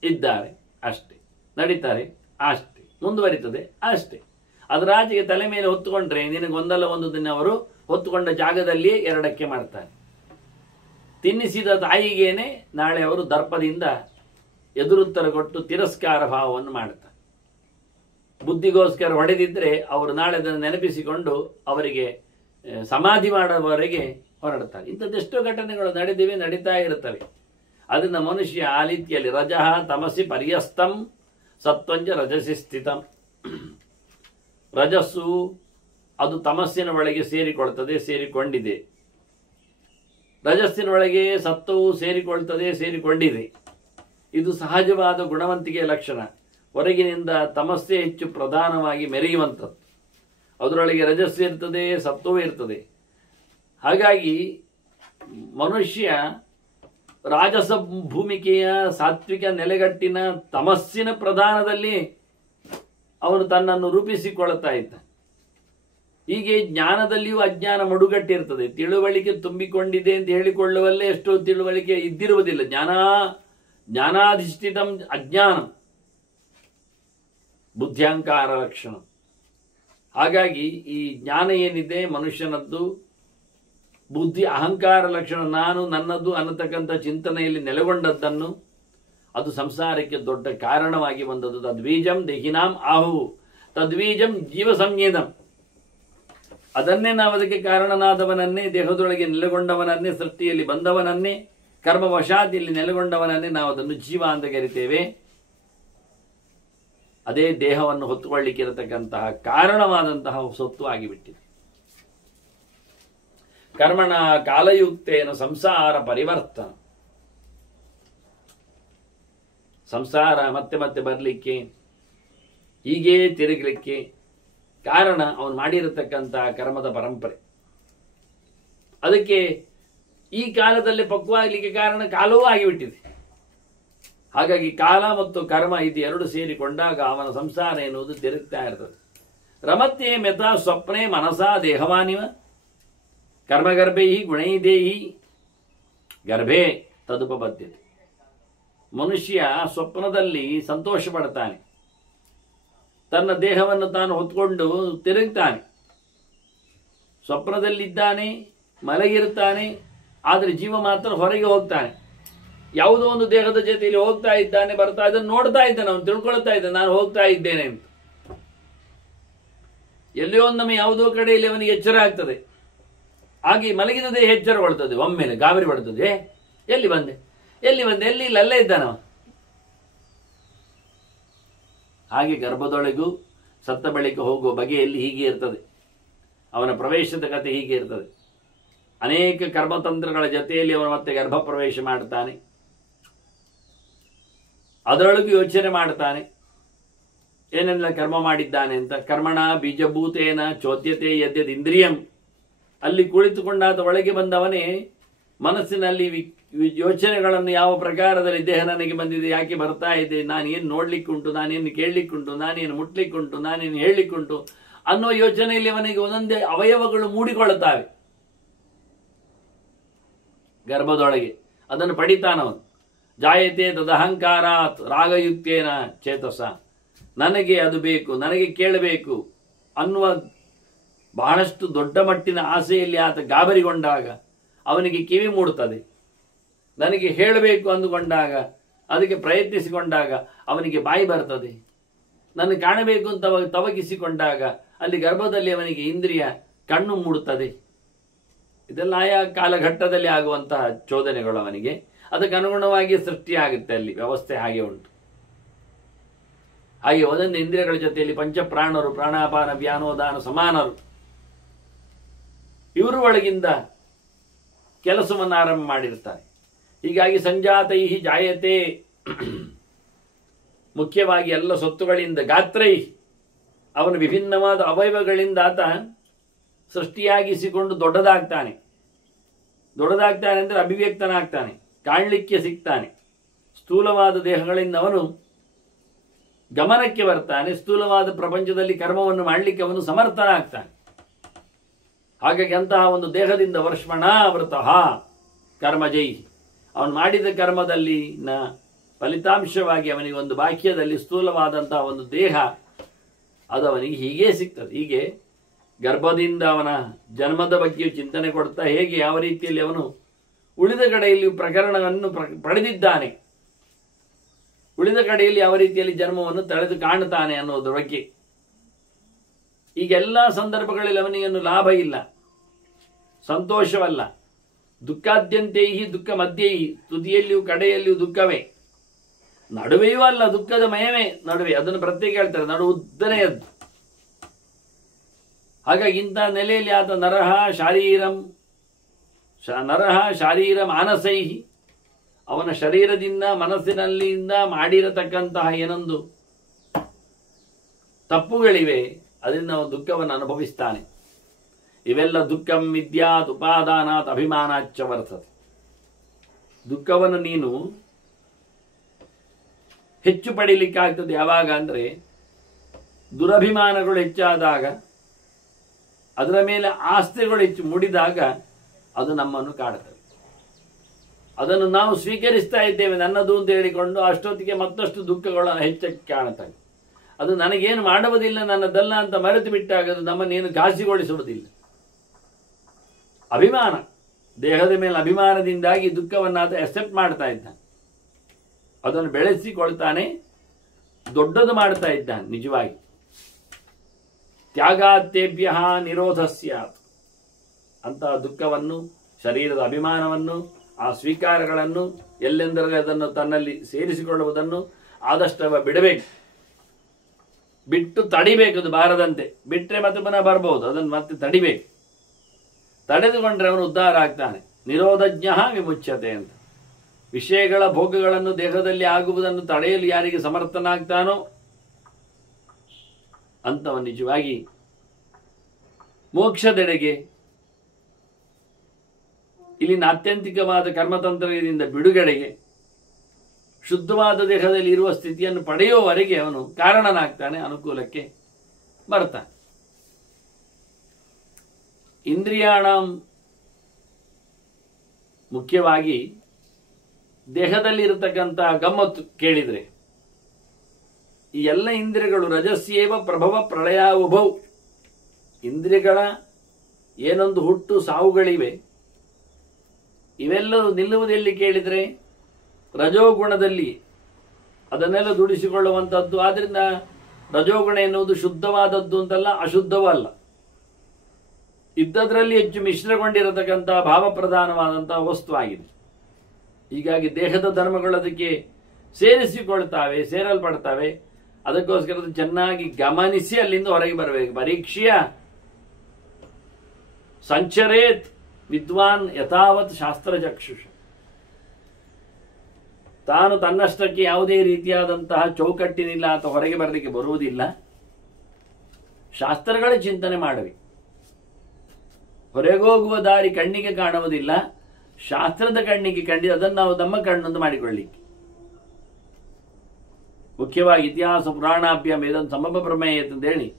ಇದ್ದಾರೆ ಅಷ್ಟೇ, ನಡೀತಾರೆ ಅಷ್ಟೇ, ಮುಂದುವರಿತದೆ ಅಷ್ಟೇ. ಅದರಾಚೆಗೆ ತಲೆ ಮೇಲೆ ಹೊತ್ತುಕೊಂಡ್ರೆ ನಿನಗೊಂದಲ್ಲ ಒಂದು ದಿನ ಅವರು ಹೊತ್ತುಕೊಂಡ ಜಾಗದಲ್ಲಿಯೇ ಎರಡಕ್ಕೆ ಮಾಡ್ತಾರೆ. ತಿನ್ನಿಸಿದ ತಾಯಿಗೇನೆ ನಾಳೆ ಅವರು ದರ್ಪದಿಂದ ಎದುರುತ್ತರ ಕೊಟ್ಟು ತಿರಸ್ಕಾರ ಭಾವವನ್ನು ಮಾಡ್ತಾರೆ. ಬುದ್ಧಿಗೋಸ್ಕರ ಹೊಡೆದಿದ್ರೆ ಅವರು ನಾಳೆ ಅದನ್ನು ನೆನಪಿಸಿಕೊಂಡು ಅವರಿಗೆ ಸಮಾಧಿ ಮಾಡುವವರೆಗೆ ಹೊರಡ್ತಾರೆ. ಇಂಥದ್ದೆಷ್ಟೋ ಘಟನೆಗಳು ನಡೆದಿವೆ, ನಡೀತಾ ಇರುತ್ತವೆ. ಅದನ್ನ ಮನುಷ್ಯ ಆ ರೀತಿಯಲ್ಲಿ ರಜಃ ತಮಸಿ ಪರ್ಯಸ್ತಂ ಸತ್ವಂಜ ರಜಸಿ ಸ್ಥಿತಂ. ರಜಸ್ಸು ಅದು ತಮಸ್ಸಿನ ಒಳಗೆ ಸೇರಿಕೊಳ್ತದೆ, ಸೇರಿಕೊಂಡಿದೆ. ರಜಸ್ಸಿನ ಒಳಗೆ ಸತ್ವವು ಸೇರಿಕೊಳ್ತದೆ, ಸೇರಿಕೊಂಡಿದೆ. ಇದು ಸಹಜವಾದ ಗುಣವಂತಿಕೆಯ ಲಕ್ಷಣ. ಹೊರಗಿನಿಂದ ತಮಸ್ಸೆ ಹೆಚ್ಚು ಪ್ರಧಾನವಾಗಿ ಮೆರೆಯುವಂಥದ್ದು. ಅದರೊಳಗೆ ರಜಸ್ಸು ಇರ್ತದೆ, ಸತ್ವವೂ ಇರ್ತದೆ. ಹಾಗಾಗಿ ಮನುಷ್ಯ ರಾಜಸ ಭೂಮಿಕೆಯ ಸಾತ್ವಿಕ ನೆಲೆಗಟ್ಟಿನ ತಮಸ್ಸಿನ ಪ್ರಧಾನದಲ್ಲಿ ಅವನು ತನ್ನನ್ನು ರೂಪಿಸಿಕೊಳ್ಳುತ್ತಾ ಇದ್ದ. ಹೀಗೆ ಜ್ಞಾನದಲ್ಲಿಯೂ ಅಜ್ಞಾನ ಮಡುಗಟ್ಟಿರ್ತದೆ. ತಿಳುವಳಿಕೆ ತುಂಬಿಕೊಂಡಿದೆ ಅಂತ ಹೇಳಿಕೊಳ್ಳುವಲ್ಲೇ ಎಷ್ಟೋ ತಿಳುವಳಿಕೆ ಇದ್ದಿರುವುದಿಲ್ಲ. ಜ್ಞಾನಾಧಿಷ್ಠಿತಂ ಅಜ್ಞಾನಂ ಬುದ್ಧ್ಯಂಕಾರ ಲಕ್ಷಣ. ಹಾಗಾಗಿ ಈ ಜ್ಞಾನ ಏನಿದೆ ಮನುಷ್ಯನದ್ದು, ಬುದ್ಧಿ ಅಹಂಕಾರ ಲಕ್ಷಣ, ನಾನು ನನ್ನದು ಅನ್ನತಕ್ಕಂಥ ಚಿಂತನೆಯಲ್ಲಿ ನೆಲೆಗೊಂಡದ್ದನ್ನು ಅದು ಸಂಸಾರಕ್ಕೆ ದೊಡ್ಡ ಕಾರಣವಾಗಿ ಬಂದದ್ದು. ತದ್ಬೀಜಂ ದೇಹಿನಾಂ ಆಹು ತದ್ಬೀಜಂ ಜೀವ ಸಂವೇದಂ. ಅದನ್ನೇ ನಾವು ಅದಕ್ಕೆ ಕಾರಣನಾದವನನ್ನೇ, ದೇಹದೊಳಗೆ ನೆಲೆಗೊಂಡವನನ್ನೇ, ಸೃಷ್ಟಿಯಲ್ಲಿ ಬಂದವನನ್ನೇ, ಕರ್ಮವಶಾದಿಯಲ್ಲಿ ನೆಲೆಗೊಂಡವನನ್ನೇ ನಾವು ಅದನ್ನು ಜೀವ ಅಂತ ಕರಿತೇವೆ. ಅದೇ ದೇಹವನ್ನು ಹೊತ್ತುಕೊಳ್ಳಿಕ್ಕೆ ಇರತಕ್ಕಂತಹ ಕಾರಣವಾದಂತಹ ಸೊತ್ತು ಆಗಿಬಿಟ್ಟಿದೆ. ಕರ್ಮಣ ಕಾಲಯುಕ್ತೇನ ಸಂಸಾರ ಪರಿವರ್ತನ. ಸಂಸಾರ ಮತ್ತೆ ಮತ್ತೆ ಬರಲಿಕ್ಕೆ, ಹೀಗೇ ತಿರುಗಲಿಕ್ಕೆ ಕಾರಣ ಅವನು ಮಾಡಿರತಕ್ಕಂತಹ ಕರ್ಮದ ಪರಂಪರೆ. ಅದಕ್ಕೆ ಈ ಕಾಲದಲ್ಲಿ ಪಕ್ವಾಗಲಿಕ್ಕೆ ಕಾರಣ ಕಾಲವೂ ಆಗಿಬಿಟ್ಟಿದೆ. ಹಾಗಾಗಿ ಕಾಲ ಮತ್ತು ಕರ್ಮ ಇದು ಎರಡು ಸೇರಿಕೊಂಡಾಗ ಅವನ ಸಂಸಾರ ಎನ್ನುವುದು ತಿರುಗ್ತಾ ಇರ್ತದೆ. ರಮತ್ಯೆ ಮೆತಾ ಸ್ವಪ್ನೆ ಮನಸಾ ದೇಹವಾನಿವ ಕರ್ಮಗರ್ಭೈ ಗುಣೈದೇಹಿ ಗರ್ಭೆ ತದುಪಬದ್ಧತೆ. ಮನುಷ್ಯ ಸ್ವಪ್ನದಲ್ಲಿ ಸಂತೋಷ ಪಡ್ತಾನೆ, ತನ್ನ ದೇಹವನ್ನು ತಾನು ಹೊತ್ಕೊಂಡು ತಿರುಗ್ತಾನೆ. ಸ್ವಪ್ನದಲ್ಲಿದ್ದಾನೆ, ಮಲಗಿರ್ತಾನೆ, ಆದರೆ ಜೀವ ಮಾತ್ರ ಹೊರಗೆ ಹೋಗ್ತಾನೆ. ಯಾವುದೋ ಒಂದು ದೇಹದ ಜೊತೆಯಲ್ಲಿ ಹೋಗ್ತಾ ಇದ್ದಾನೆ, ಬರ್ತಾ ಇದ್ದಾನೆ, ನೋಡ್ತಾ ಇದ್ದಾನೆ, ಅವನು ತಿಳ್ಕೊಳ್ತಾ ಇದ್ದಾನೆ ನಾನು ಹೋಗ್ತಾ ಇದ್ದೇನೆ ಅಂತ. ಎಲ್ಲಿಯೋ ಒಮ್ಮೆ ಯಾವುದೋ ಕಡೆಯಲ್ಲಿ ಅವನಿಗೆ ಎಚ್ಚರ ಆಗ್ತದೆ. ಹಾಗೆ ಮಲಗಿದ ದೇಹ ಎಚ್ಚರಗೊಳ್ತದೆ, ಒಮ್ಮೆಲೆ ಗಾಬರಿ ಪಡ್ತದೆ, ಎಲ್ಲಿ ಬಂದೆ ಎಲ್ಲಿ ಬಂದೆ, ಎಲ್ಲಿ ಇಲ್ಲ, ಅಲ್ಲೇ ಇದ್ದಾನವ. ಹಾಗೆ ಗರ್ಭದೊಳಗೂ ಸತ್ತ ಬಳಿಕ ಹೋಗುವ ಬಗೆಯಲ್ಲಿ ಹೀಗೆ ಇರ್ತದೆ. ಅವನ ಪ್ರವೇಶದ ಕಥೆ ಹೀಗೆ ಇರ್ತದೆ. ಅನೇಕ ಕರ್ಮತಂತ್ರಗಳ ಜೊತೆಯಲ್ಲಿ ಅವನು ಮತ್ತೆ ಗರ್ಭ ಪ್ರವೇಶ ಮಾಡ್ತಾನೆ. ಅದರೊಳಗೂ ಯೋಚನೆ ಮಾಡ್ತಾನೆ ಏನೆಲ್ಲ ಕರ್ಮ ಮಾಡಿದ್ದಾನೆ ಅಂತ. ಕರ್ಮಣ ಬೀಜಭೂತೇನ ಚೋದ್ಯತೆ ಯದ್ಯದ್ ಇಂದ್ರಿಯಂ. ಅಲ್ಲಿ ಕುಳಿತುಕೊಂಡಾದ ಒಳಗೆ ಬಂದವನೇ ಮನಸ್ಸಿನಲ್ಲಿ ಯೋಚನೆಗಳನ್ನು ಯಾವ ಪ್ರಕಾರದಲ್ಲಿ ದೇಹ ನನಗೆ ಬಂದಿದೆ, ಯಾಕೆ ಬರ್ತಾ ಇದೆ, ನಾನೇನು ನೋಡ್ಲಿಕ್ಕುಂಟು, ನಾನೇನು ಕೇಳಲಿಕ್ಕುಂಟು, ನಾನೇನು ಮುಟ್ಲಿಕ್ಕುಂಟು, ನಾನೇನು ಹೇಳಲಿಕ್ಕುಂಟು ಅನ್ನೋ ಯೋಚನೆಯಲ್ಲಿ ಅವನಿಗೆ ಒಂದೊಂದೇ ಅವಯವಗಳು ಮೂಡಿಕೊಳ್ಳುತ್ತವೆ ಗರ್ಭದೊಳಗೆ. ಅದನ್ನು ಪಡಿತಾನವನು. ಜಾಯತೆ ತದಹಂಕಾರಾತ್ ರಾಗಯುಕ್ತೇನ ಚೇತಸ. ನನಗೆ ಅದು ಬೇಕು, ನನಗೆ ಕೇಳಬೇಕು ಅನ್ನುವ ಬಹಳಷ್ಟು ದೊಡ್ಡ ಮಟ್ಟಿನ ಆಸೆಯಲ್ಲಿ ಆತ ಗಾಬರಿಗೊಂಡಾಗ ಅವನಿಗೆ ಕಿವಿ ಮೂಡುತ್ತದೆ. ನನಗೆ ಹೇಳಬೇಕು ಅಂದುಕೊಂಡಾಗ, ಅದಕ್ಕೆ ಪ್ರಯತ್ನಿಸಿಕೊಂಡಾಗ ಅವನಿಗೆ ಬಾಯಿ ಬರ್ತದೆ. ನನ್ನ ಕಾಣಬೇಕು ಅಂತ ತವಕಿಸಿಕೊಂಡಾಗ ಅಲ್ಲಿ ಗರ್ಭದಲ್ಲಿ ಅವನಿಗೆ ಇಂದ್ರಿಯ ಕಣ್ಣು ಮೂಡುತ್ತದೆ. ಇದೆಲ್ಲ ಆಯಾ ಕಾಲಘಟ್ಟದಲ್ಲಿ ಆಗುವಂತಹ ಚೋದನೆಗಳು ಅವನಿಗೆ. ಅದಕ್ಕೆ ಅನುಗುಣವಾಗಿ ಸೃಷ್ಟಿಯಾಗುತ್ತೆ, ಅಲ್ಲಿ ವ್ಯವಸ್ಥೆ ಹಾಗೆ ಉಂಟು. ಹಾಗೆ ಒಂದೊಂದು ಇಂದ್ರಿಯಗಳ ಜೊತೆಯಲ್ಲಿ ಪಂಚಪ್ರಾಣರು, ಪ್ರಾಣಾಪಾನ ವ್ಯಾನೋದಾನ ಸಮಾನರು, ಇವರು ಒಳಗಿಂದ ಕೆಲಸವನ್ನು ಆರಂಭ ಮಾಡಿರ್ತಾರೆ. ಹೀಗಾಗಿ ಸಂಜಾತೈ ಜಾಯತೆ, ಮುಖ್ಯವಾಗಿ ಎಲ್ಲ ಸೊತ್ತುಗಳಿಂದ, ಗಾತ್ರೈ, ಅವನ ವಿಭಿನ್ನವಾದ ಅವಯವಗಳಿಂದ ಆತ ಸೃಷ್ಟಿಯಾಗಿಸಿಕೊಂಡು ದೊಡ್ಡದಾಗ್ತಾನೆ. ದೊಡ್ಡದಾಗ್ತಾನೆ ಅಂದರೆ ಅಭಿವ್ಯಕ್ತನಾಗ್ತಾನೆ, ಕಾಣಲಿಕ್ಕೆ ಸಿಗ್ತಾನೆ. ಸ್ಥೂಲವಾದ ದೇಹಗಳಿಂದ ಅವನು ಗಮನಕ್ಕೆ ಬರ್ತಾನೆ. ಸ್ಥೂಲವಾದ ಪ್ರಪಂಚದಲ್ಲಿ ಕರ್ಮವನ್ನು ಮಾಡಲಿಕ್ಕೆ ಅವನು ಸಮರ್ಥನಾಗ್ತಾನೆ. ಹಾಗಾಗಿ ಅಂತಹ ಒಂದು ದೇಹದಿಂದ ವರ್ಷಮಣಾವೃತಃ ಕರ್ಮಜೈ, ಅವನು ಮಾಡಿದ ಕರ್ಮದಲ್ಲಿ ಫಲಿತಾಂಶವಾಗಿ ಅವನಿಗೆ ಒಂದು ಬಾಕ್ಯದಲ್ಲಿ ಸ್ಥೂಲವಾದಂತಹ ಒಂದು ದೇಹ ಅದು ಅವನಿಗೆ ಹೀಗೆ ಸಿಗ್ತದೆ. ಹೀಗೆ ಗರ್ಭದಿಂದ ಅವನ ಜನ್ಮದ ಬಗ್ಗೆ ಚಿಂತನೆ ಕೊಡ್ತಾ ಹೇಗೆ ಯಾವ ರೀತಿಯಲ್ಲಿ ಅವನು ಉಳಿದ ಕಡೆಯಲ್ಲಿ ಪ್ರಕರಣವನ್ನು ಪಡೆದಿದ್ದಾನೆ, ಉಳಿದ ಕಡೆಯಲ್ಲಿ ಯಾವ ರೀತಿಯಲ್ಲಿ ಜನ್ಮವನ್ನು ತಳೆದು ಕಾಣುತ್ತಾನೆ ಅನ್ನೋದ್ರ ಬಗ್ಗೆ. ಈಗೆಲ್ಲ ಸಂದರ್ಭಗಳಲ್ಲಿ ಅವನಿಗೇನು ಲಾಭ ಇಲ್ಲ, ಸಂತೋಷವಲ್ಲ. ದುಃಖಾದ್ಯಂತೇಹಿ ದುಃಖ ಮಧ್ಯೇಹಿ, ತುದಿಯಲ್ಲಿಯೂ ಕಡೆಯಲ್ಲಿಯೂ ದುಃಖವೇ, ನಡುವೆಯೂ ಅಲ್ಲ, ದುಃಖದ ಮಯವೇ ನಡುವೆ. ಅದನ್ನು ಪ್ರತ್ಯೇಕ ಹೇಳ್ತಾರೆ, ನಡು ಉದ್ದನೆಯದ್ದು. ಹಾಗಾಗಿ ಇಂಥ ನೆಲೆಯಲ್ಲಿ ಆತ ನರಹ ಶಾರೀರ ಮಾನಸೈಹಿ, ಅವನ ಶರೀರದಿಂದ ಮನಸ್ಸಿನಲ್ಲಿಂದ ಮಾಡಿರತಕ್ಕಂತಹ ಏನೊಂದು ತಪ್ಪುಗಳಿವೆ, ಅದರಿಂದ ಅವನು ದುಃಖವನ್ನು ಅನುಭವಿಸ್ತಾನೆ. ಇವೆಲ್ಲ ದುಃಖಂ ವಿದ್ಯಾತ್ ಉಪಾದಾನಾತ್ ಅಭಿಮಾನಾಚ್ಚ ವರ್ತತೆ. ದುಃಖವನ್ನು ನೀನು ಹೆಚ್ಚು ಪಡೀಲಿಕ್ಕಾಗ್ತದೆ ಯಾವಾಗ ಅಂದರೆ ದುರಭಿಮಾನಗಳು ಹೆಚ್ಚಾದಾಗ, ಅದರ ಮೇಲೆ ಆಸ್ತಿಗಳು ಹೆಚ್ಚು ಮೂಡಿದಾಗ ಅದು ನಮ್ಮನ್ನು ಕಾಡುತ್ತದೆ. ಅದನ್ನು ನಾವು ಸ್ವೀಕರಿಸ್ತಾ ಇದ್ದೇವೆ ನನ್ನದು ಅಂತ ಹೇಳಿಕೊಂಡು ಅಷ್ಟೊತ್ತಿಗೆ ಮತ್ತಷ್ಟು ದುಃಖಗಳು ಹೆಚ್ಚಕ್ಕೆ ಕಾಣುತ್ತವೆ. ಅದು ನನಗೇನು ಮಾಡುವುದಿಲ್ಲ, ನನ್ನದಲ್ಲ ಅಂತ ಮರೆತು ಬಿಟ್ಟಾಗ ಅದು ನಮ್ಮನ್ನೇನು ಘಾಸಿಗೊಳಿಸುವುದಿಲ್ಲ. ಅಭಿಮಾನ, ದೇಹದ ಮೇಲೆ ಅಭಿಮಾನದಿಂದಾಗಿ ದುಃಖವನ್ನು ಆತ ಅಕ್ಸೆಪ್ಟ್ ಮಾಡ್ತಾ ಇದ್ದಾನೆ, ಅದನ್ನು ಬೆಳೆಸಿಕೊಳ್ತಾನೆ, ದೊಡ್ಡದು ಮಾಡ್ತಾ ಇದ್ದಾನೆ. ನಿಜವಾಗಿ ತ್ಯಾಗಾತ್ಯೇಭ್ಯ ನಿರೋಧ ಸ್ಯಾತ್ ಅಂತಹ ದುಃಖವನ್ನು, ಶರೀರದ ಅಭಿಮಾನವನ್ನು, ಆ ಸ್ವೀಕಾರಗಳನ್ನು, ಎಲ್ಲೆಂದರಲ್ಲಿ ಅದನ್ನು ತನ್ನಲ್ಲಿ ಸೇರಿಸಿಕೊಳ್ಳುವುದನ್ನು ಆದಷ್ಟು ಬಿಡಬೇಕು, ಬಿಟ್ಟು ತಡಿಬೇಕು. ಅದು ಬಾರದಂತೆ ಬಿಟ್ಟರೆ ಮತ್ತೆ ಪುನಃ ಬರ್ಬೋದು, ಅದನ್ನು ಮತ್ತೆ ತಡಿಬೇಕು. ತಡೆದುಕೊಂಡ್ರೆ ಅವನು ಉದ್ಧಾರ ಆಗ್ತಾನೆ. ನಿರೋಧಜ್ಞ ವಿಮುಚ್ಯತೆ ಅಂತ. ವಿಷಯಗಳ ಭೋಗಗಳನ್ನು ದೇಹದಲ್ಲಿ ಆಗುವುದನ್ನು ತಡೆಯಲು ಯಾರಿಗೆ ಸಮರ್ಥನಾಗ್ತಾನೋ ಅಂತವ ನಿಜವಾಗಿ ಮೋಕ್ಷದೆಡೆಗೆ, ಇಲ್ಲಿನ ಆತ್ಯಂತಿಕವಾದ ಕರ್ಮತಂತ್ರದಿಂದ ಬಿಡುಗಡೆಗೆ, ಶುದ್ಧವಾದ ದೇಹದಲ್ಲಿ ಇರುವ ಸ್ಥಿತಿಯನ್ನು ಪಡೆಯುವವರೆಗೆ ಅವನು ಕಾರಣನಾಗ್ತಾನೆ, ಅನುಕೂಲಕ್ಕೆ ಬರ್ತಾನೆ. ಇಂದ್ರಿಯಾಣ ಮುಖ್ಯವಾಗಿ ದೇಹದಲ್ಲಿ ಇರತಕ್ಕಂಥ ಗಮ್ಮತ್ತು ಕೇಳಿದರೆ, ಈ ಎಲ್ಲ ಇಂದ್ರಿಯಗಳು ರಜಸ್ಯೇವ ಪ್ರಭವ ಪ್ರಳಯ ಉಭೌ. ಇಂದ್ರಿಯಗಳ ಏನೊಂದು ಹುಟ್ಟು ಸಾವುಗಳಿವೆ, ಇವೆಲ್ಲವೂ ನಿಲ್ಲುವುದೆಲ್ಲಿ ಕೇಳಿದರೆ ರಜೋಗುಣದಲ್ಲಿ. ಅದನ್ನೆಲ್ಲ ದುಡಿಸಿಕೊಳ್ಳುವಂಥದ್ದು. ಆದ್ರಿಂದ ರಜೋಗುಣ ಎನ್ನುವುದು ಶುದ್ಧವಾದದ್ದು ಅಂತಲ್ಲ, ಅಶುದ್ಧವೂ ಅಲ್ಲ. ಇದ್ದದರಲ್ಲಿ ಹೆಚ್ಚು ಮಿಶ್ರಗೊಂಡಿರತಕ್ಕಂಥ ಭಾವಪ್ರಧಾನವಾದಂತಹ ವಸ್ತು ಆಗಿದೆ. ಹೀಗಾಗಿ ದೇಹದ ಧರ್ಮಗಳು ಅದಕ್ಕೆ ಸೇರಿಸಿಕೊಳ್ತಾವೆ, ಸೇರಲ್ಪಡ್ತವೆ. ಅದಕ್ಕೋಸ್ಕರ ಚೆನ್ನಾಗಿ ಗಮನಿಸಿ ಅಲ್ಲಿಂದ ಹೊರಗೆ ಬರಬೇಕು. ಪರೀಕ್ಷೆಯ ಸಂಚರೇತ್ ವಿದ್ವಾನ್ ಯಥಾವತ್ ಶಾಸ್ತ್ರಚಕ್ಷುಷ. ತಾನು ತನ್ನಷ್ಟಕ್ಕೆ ಯಾವುದೇ ರೀತಿಯಾದಂತಹ ಚೌಕಟ್ಟಿನಿಲ್ಲ ಅಥವಾ ಹೊರಗೆ ಬರಲಿಕ್ಕೆ ಬರುವುದಿಲ್ಲ. ಶಾಸ್ತ್ರಗಳ ಚಿಂತನೆ ಮಾಡಬೇಕು. ಹೊರಗೋಗುವ ದಾರಿ ಕಣ್ಣಿಗೆ ಕಾಣುವುದಿಲ್ಲ, ಶಾಸ್ತ್ರದ ಕಣ್ಣಿಗೆ ಕಂಡಿದೆ, ಅದನ್ನು ನಾವು ನಮ್ಮ ಕಣ್ಣೊಂದು ಮಾಡಿಕೊಳ್ಳಿಕ್ಕೆ. ಮುಖ್ಯವಾಗಿ ಇತಿಹಾಸ ಪುರಾಣಾಭ್ಯಾಮ ಇದನ್ನು ಸಮಬ ಪ್ರಮೇಯ ಅಂತೇಳಿ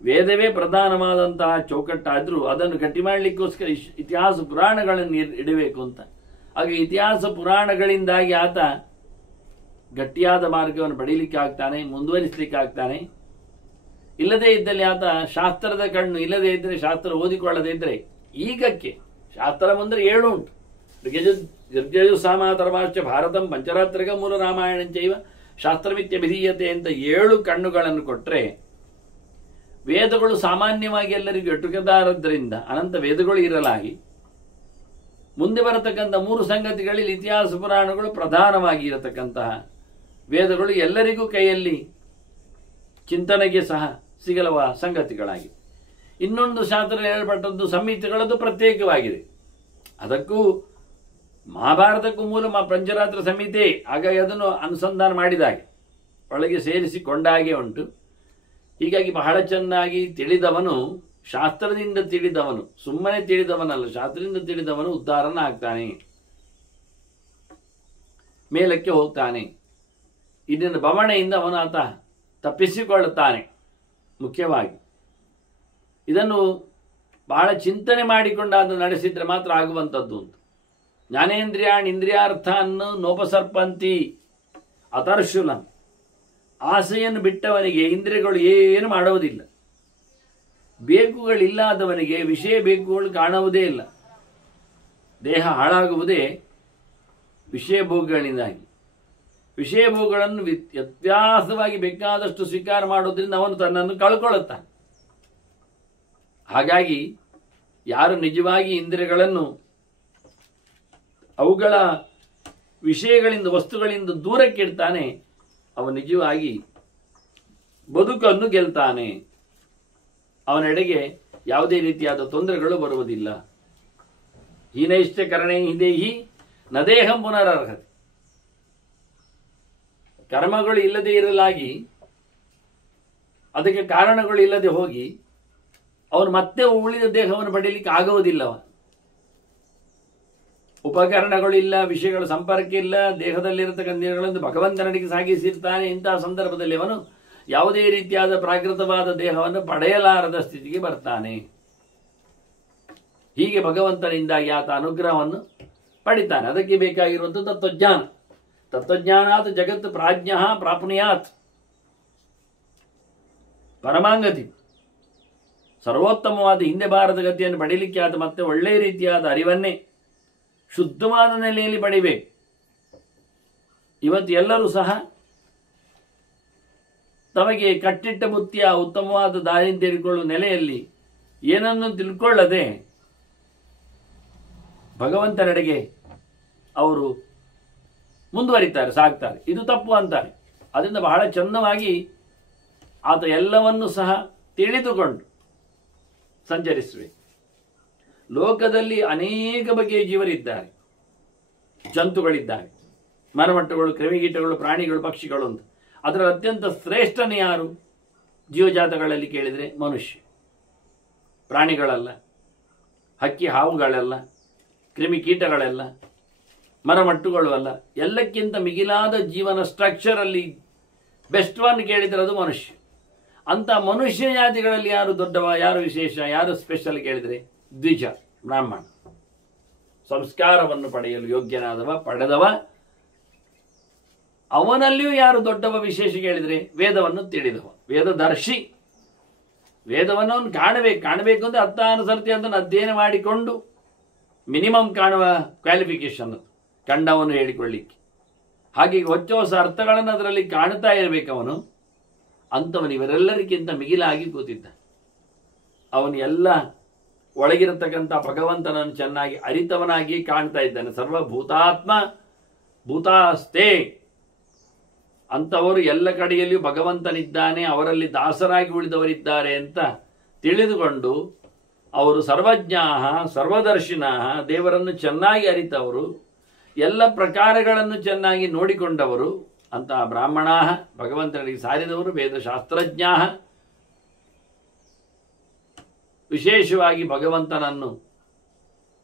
ವೇದವೇ ಪ್ರಧಾನವಾದಂತಹ ಚೌಕಟ್ಟಾದರೂ ಅದನ್ನು ಗಟ್ಟಿ ಮಾಡಲಿಕ್ಕೋಸ್ಕರ ಇತಿಹಾಸ ಪುರಾಣಗಳನ್ನು ಇಡಬೇಕು ಅಂತ. ಹಾಗೆ ಇತಿಹಾಸ ಪುರಾಣಗಳಿಂದಾಗಿ ಆತ ಗಟ್ಟಿಯಾದ ಮಾರ್ಗವನ್ನು ಪಡೀಲಿಕ್ಕೆ ಆಗ್ತಾನೆ, ಮುಂದುವರಿಸಲಿಕ್ಕೆ ಆಗ್ತಾನೆ. ಇಲ್ಲದೇ ಇದ್ದಲ್ಲಿ ಆತ ಶಾಸ್ತ್ರದ ಕಣ್ಣು ಇಲ್ಲದೇ ಇದ್ದರೆ, ಶಾಸ್ತ್ರ ಓದಿಕೊಳ್ಳದೇ ಇದ್ದರೆ, ಈಗಕ್ಕೆ ಶಾಸ್ತ್ರ ಮುಂದ್ರೆ 7 ಉಂಟು. ಋಗ್ಯಜು ಸಾಮಾತರವಾಶ್ಚ ಭಾರತಂ ಪಂಚರಾತ್ರಿಕ ಮೂಲ ರಾಮಾಯಣಂಚೈವ ಶಾಸ್ತ್ರಮಿತ್ಯಭಿಧೀಯತೆ ಅಂತ 7 ಕಣ್ಣುಗಳನ್ನು ಕೊಟ್ಟರೆ, ವೇದಗಳು ಸಾಮಾನ್ಯವಾಗಿ ಎಲ್ಲರಿಗೂ ಎಟುಕದಾರದ್ರಿಂದ ಅನಂತ ವೇದಗಳು ಇರಲಾಗಿ ಮುಂದೆ ಬರತಕ್ಕಂಥ 3 ಸಂಗತಿಗಳಲ್ಲಿ ಇತಿಹಾಸ ಪುರಾಣಗಳು ಪ್ರಧಾನವಾಗಿ ಇರತಕ್ಕಂತಹ ವೇದಗಳು ಎಲ್ಲರಿಗೂ ಕೈಯಲ್ಲಿ ಚಿಂತನೆಗೆ ಸಹ ಸಿಗಲುವ ಸಂಗತಿಗಳಾಗಿವೆ. ಇನ್ನೊಂದು ಶಾಸ್ತ್ರ ಹೇಳಲ್ಪಟ್ಟದ್ದು ಸಂಹಿತೆಗಳದ್ದು ಪ್ರತ್ಯೇಕವಾಗಿದೆ. ಅದಕ್ಕೂ ಮಹಾಭಾರತಕ್ಕೂ ಮೂಲ ಪಂಚರಾತ್ರ ಸಂಹಿತೆ. ಹಾಗಾಗಿ ಅದನ್ನು ಅನುಸಂಧಾನ ಮಾಡಿದಾಗೆ ಒಳಗೆ ಸೇರಿಸಿಕೊಂಡಾಗೆ ಉಂಟು. ಹೀಗಾಗಿ ಬಹಳ ಚೆನ್ನಾಗಿ ತಿಳಿದವನು, ಶಾಸ್ತ್ರದಿಂದ ತಿಳಿದವನು, ಸುಮ್ಮನೆ ತಿಳಿದವನಲ್ಲ, ಶಾಸ್ತ್ರದಿಂದ ತಿಳಿದವನು ಉದ್ಧಾರನ ಆಗ್ತಾನೆ, ಮೇಲಕ್ಕೆ ಹೋಗ್ತಾನೆ. ಇದನ್ನು ಬವಣೆಯಿಂದ ಅವನು ಆತ ತಪ್ಪಿಸಿಕೊಳ್ಳುತ್ತಾನೆ. ಮುಖ್ಯವಾಗಿ ಇದನ್ನು ಬಹಳ ಚಿಂತನೆ ಮಾಡಿಕೊಂಡು ಅದನ್ನು ನಡೆಸಿದ್ರೆ ಮಾತ್ರ ಆಗುವಂಥದ್ದು ಅಂತ. ಜ್ಞಾನೇಂದ್ರಿಯಾಣ್ ಇಂದ್ರಿಯಾರ್ಥಾನ್ನು ನೋಪಸರ್ಪಂತಿ ಅತರ್ಶುಲಂ. ಆಸೆಯನ್ನು ಬಿಟ್ಟವನಿಗೆ ಇಂದ್ರಿಯಗಳು ಏನು ಮಾಡುವುದಿಲ್ಲ. ಬೇಕುಗಳಿಲ್ಲದವನಿಗೆ ವಿಷಯ ಬೇಕುಗಳು ಕಾಣುವುದೇ ಇಲ್ಲ. ದೇಹ ಹಾಳಾಗುವುದೇ ವಿಷಯ ಭೋಗಗಳಿಂದಾಗಿ. ವಿಷಯ ಭೋಗಗಳನ್ನು ವ್ಯತ್ಯಾಸವಾಗಿ ಬೇಕಾದಷ್ಟು ಸ್ವೀಕಾರ ಮಾಡೋದ್ರಿಂದ ಅವನು ತನ್ನನ್ನು ಕಳ್ಕೊಳ್ಳುತ್ತಾನೆ. ಹಾಗಾಗಿ ಯಾರು ನಿಜವಾಗಿ ಇಂದ್ರಿಯಗಳನ್ನು ಅವುಗಳ ವಿಷಯಗಳಿಂದ, ವಸ್ತುಗಳಿಂದ ದೂರಕ್ಕಿಡ್ತಾನೆ, ಅವನು ನಿಜವಾಗಿ ಬದುಕನ್ನು ಗೆಲ್ತಾನೆ. ಅವನೆಡೆಗೆ ಯಾವುದೇ ರೀತಿಯಾದ ತೊಂದರೆಗಳು ಬರುವುದಿಲ್ಲ. ಹೀನೈಶ್ಚ ಕರಣೆ ಹಿದೇಹಿ ನದೇಹಂ ಪುನರರ್ಹತೆ. ಕರ್ಮಗಳು ಇಲ್ಲದೆ ಇರಲಾಗಿ ಅದಕ್ಕೆ ಕಾರಣಗಳು ಇಲ್ಲದೆ ಹೋಗಿ ಅವನು ಮತ್ತೆ ಉಳಿದ ದೇಹವನ್ನು ಪಡೆಯಲಿಕ್ಕೆ ಆಗುವುದಿಲ್ಲ. ಉಪಕರಣಗಳಿಲ್ಲ, ವಿಷಯಗಳ ಸಂಪರ್ಕ ಇಲ್ಲ, ದೇಹದಲ್ಲಿರತಕ್ಕಂಥ ಇಂದ್ರಿಯಗಳನ್ನು ಭಗವಂತನಿಗೆ ಸಾಗಿಸಿರ್ತಾನೆ. ಇಂತಹ ಸಂದರ್ಭದಲ್ಲಿ ಅವನು ಯಾವುದೇ ರೀತಿಯಾದ ಪ್ರಾಕೃತವಾದ ದೇಹವನ್ನು ಪಡೆಯಲಾರದ ಸ್ಥಿತಿಗೆ ಬರ್ತಾನೆ. ಹೀಗೆ ಭಗವಂತನಿಂದಾಗಿ ಆತ ಅನುಗ್ರಹವನ್ನು ಪಡಿತಾನೆ. ಅದಕ್ಕೆ ಬೇಕಾಗಿರುವಂಥದ್ದು ತತ್ವಜ್ಞಾನ. ತತ್ವಜ್ಞಾನಾತ್ ಜಗತ್ ಪ್ರಾಜ್ಞ ಪ್ರಾಪ್ನುಯಾತ್ ಪರಮಾಂಗತಿ. ಸರ್ವೋತ್ತಮವಾದ ಹಿಂದೆ ಬಾರದ ಗತಿಯನ್ನು ಪಡೀಲಿಕ್ಕೆ ಆದ ಮತ್ತೆ ಒಳ್ಳೆಯ ರೀತಿಯಾದ ಅರಿವನ್ನೇ ಶುದ್ಧವಾದ ನೆಲೆಯಲ್ಲಿ ಪಡಿಬೇಕು. ಇವತ್ತು ಎಲ್ಲರೂ ಸಹ ತಮಗೆ ಕಟ್ಟಿಟ್ಟ ಬುತ್ತಿಯ ಉತ್ತಮವಾದ ದಾರಿಯನ್ನು ತೆಗೆದುಕೊಳ್ಳುವ ನೆಲೆಯಲ್ಲಿ ಏನನ್ನು ತಿಳ್ಕೊಳ್ಳದೆ ಭಗವಂತನೆಡೆಗೆ ಅವರು ಮುಂದುವರಿತಾರೆ, ಸಾಗ್ತಾರೆ. ಇದು ತಪ್ಪು ಅಂತಾರೆ. ಅದರಿಂದ ಬಹಳ ಚಂದವಾಗಿ ಆತ ಎಲ್ಲವನ್ನೂ ಸಹ ತಿಳಿದುಕೊಂಡು ಸಂಚರಿಸಬೇಕು. ಲೋಕದಲ್ಲಿ ಅನೇಕ ಬಗೆಯ ಜೀವರಿದ್ದಾರೆ, ಜಂತುಗಳಿದ್ದಾರೆ, ಮರಮಟ್ಟಗಳು, ಕ್ರಿಮಿಕೀಟಗಳು, ಪ್ರಾಣಿಗಳು, ಪಕ್ಷಿಗಳು ಅಂತ. ಅದರ ಅತ್ಯಂತ ಶ್ರೇಷ್ಠನೇ ಯಾರು ಜೀವಜಾತಗಳಲ್ಲಿ ಕೇಳಿದರೆ? ಮನುಷ್ಯ. ಪ್ರಾಣಿಗಳಲ್ಲ, ಹಕ್ಕಿ ಹಾವುಗಳೆಲ್ಲ, ಕ್ರಿಮಿಕೀಟಗಳೆಲ್ಲ, ಮರಮಟ್ಟುಗಳು ಅಲ್ಲ. ಎಲ್ಲಕ್ಕಿಂತ ಮಿಗಿಲಾದ ಜೀವನ ಸ್ಟ್ರಕ್ಚರಲ್ಲಿ ಬೆಸ್ಟ್ ಒನ್ ಕೇಳಿದರೆ ಅದು ಮನುಷ್ಯ. ಅಂತ ಮನುಷ್ಯ ಜಾತಿಗಳಲ್ಲಿ ಯಾರು ದೊಡ್ಡವ, ಯಾರು ವಿಶೇಷ, ಯಾರು ಸ್ಪೆಷಲ್ ಕೇಳಿದರೆ ದ್ವಿಜ, ಬ್ರಾಹ್ಮಣ. ಸಂಸ್ಕಾರವನ್ನು ಪಡೆಯಲು ಯೋಗ್ಯನಾದವ, ಪಡೆದವ. ಅವನಲ್ಲಿಯೂ ಯಾರು ದೊಡ್ಡವ, ವಿಶೇಷ ಕೇಳಿದರೆ ವೇದವನ್ನು ತಿಳಿದವ, ವೇದದರ್ಶಿ. ವೇದವನ್ನು ಅವನು ಕಾಣಬೇಕು ಅಂದರೆ 16 ಸರ್ತಿ ಅದನ್ನು ಅಧ್ಯಯನ ಮಾಡಿಕೊಂಡು ಮಿನಿಮಮ್ ಕಾಣುವ ಕ್ವಾಲಿಫಿಕೇಶನ್ ಕಂಡವನು ಹೇಳಿಕೊಳ್ಳಿಕ್ಕೆ. ಹಾಗೆ ಹೊಚ್ಚ ಹೊಸ ಅರ್ಥಗಳನ್ನು ಅದರಲ್ಲಿ ಕಾಣ್ತಾ ಇರಬೇಕು ಅವನು. ಅಂಥವನು ಇವರೆಲ್ಲರಿಗಿಂತ ಮಿಗಿಲಾಗಿ ಕೂತಿದ್ದ. ಅವನು ಎಲ್ಲ ಒಳಗಿರತಕ್ಕಂಥ ಭಗವಂತನನ್ನು ಚೆನ್ನಾಗಿ ಅರಿತವನಾಗಿ ಕಾಣ್ತಾ ಇದ್ದಾನೆ. ಸರ್ವಭೂತಾತ್ಮ ಭೂತಾಸ್ತೆ. ಅಂಥವರು ಎಲ್ಲ ಕಡೆಯಲ್ಲಿಯೂ ಭಗವಂತನಿದ್ದಾನೆ, ಅವರಲ್ಲಿ ದಾಸರಾಗಿ ಉಳಿದವರಿದ್ದಾರೆ ಅಂತ ತಿಳಿದುಕೊಂಡು ಅವರು ಸರ್ವಜ್ಞಾಹ ಸರ್ವದರ್ಶಿನಃ, ದೇವರನ್ನು ಚೆನ್ನಾಗಿ ಅರಿತವರು, ಎಲ್ಲ ಪ್ರಕಾರಗಳನ್ನು ಚೆನ್ನಾಗಿ ನೋಡಿಕೊಂಡವರು. ಅಂತಹ ಬ್ರಾಹ್ಮಣಾಹ, ಭಗವಂತನಿಗೆ ಸಾರಿದವರು, ವೇದಶಾಸ್ತ್ರಜ್ಞಾಹ, ವಿಶೇಷವಾಗಿ ಭಗವಂತನನ್ನು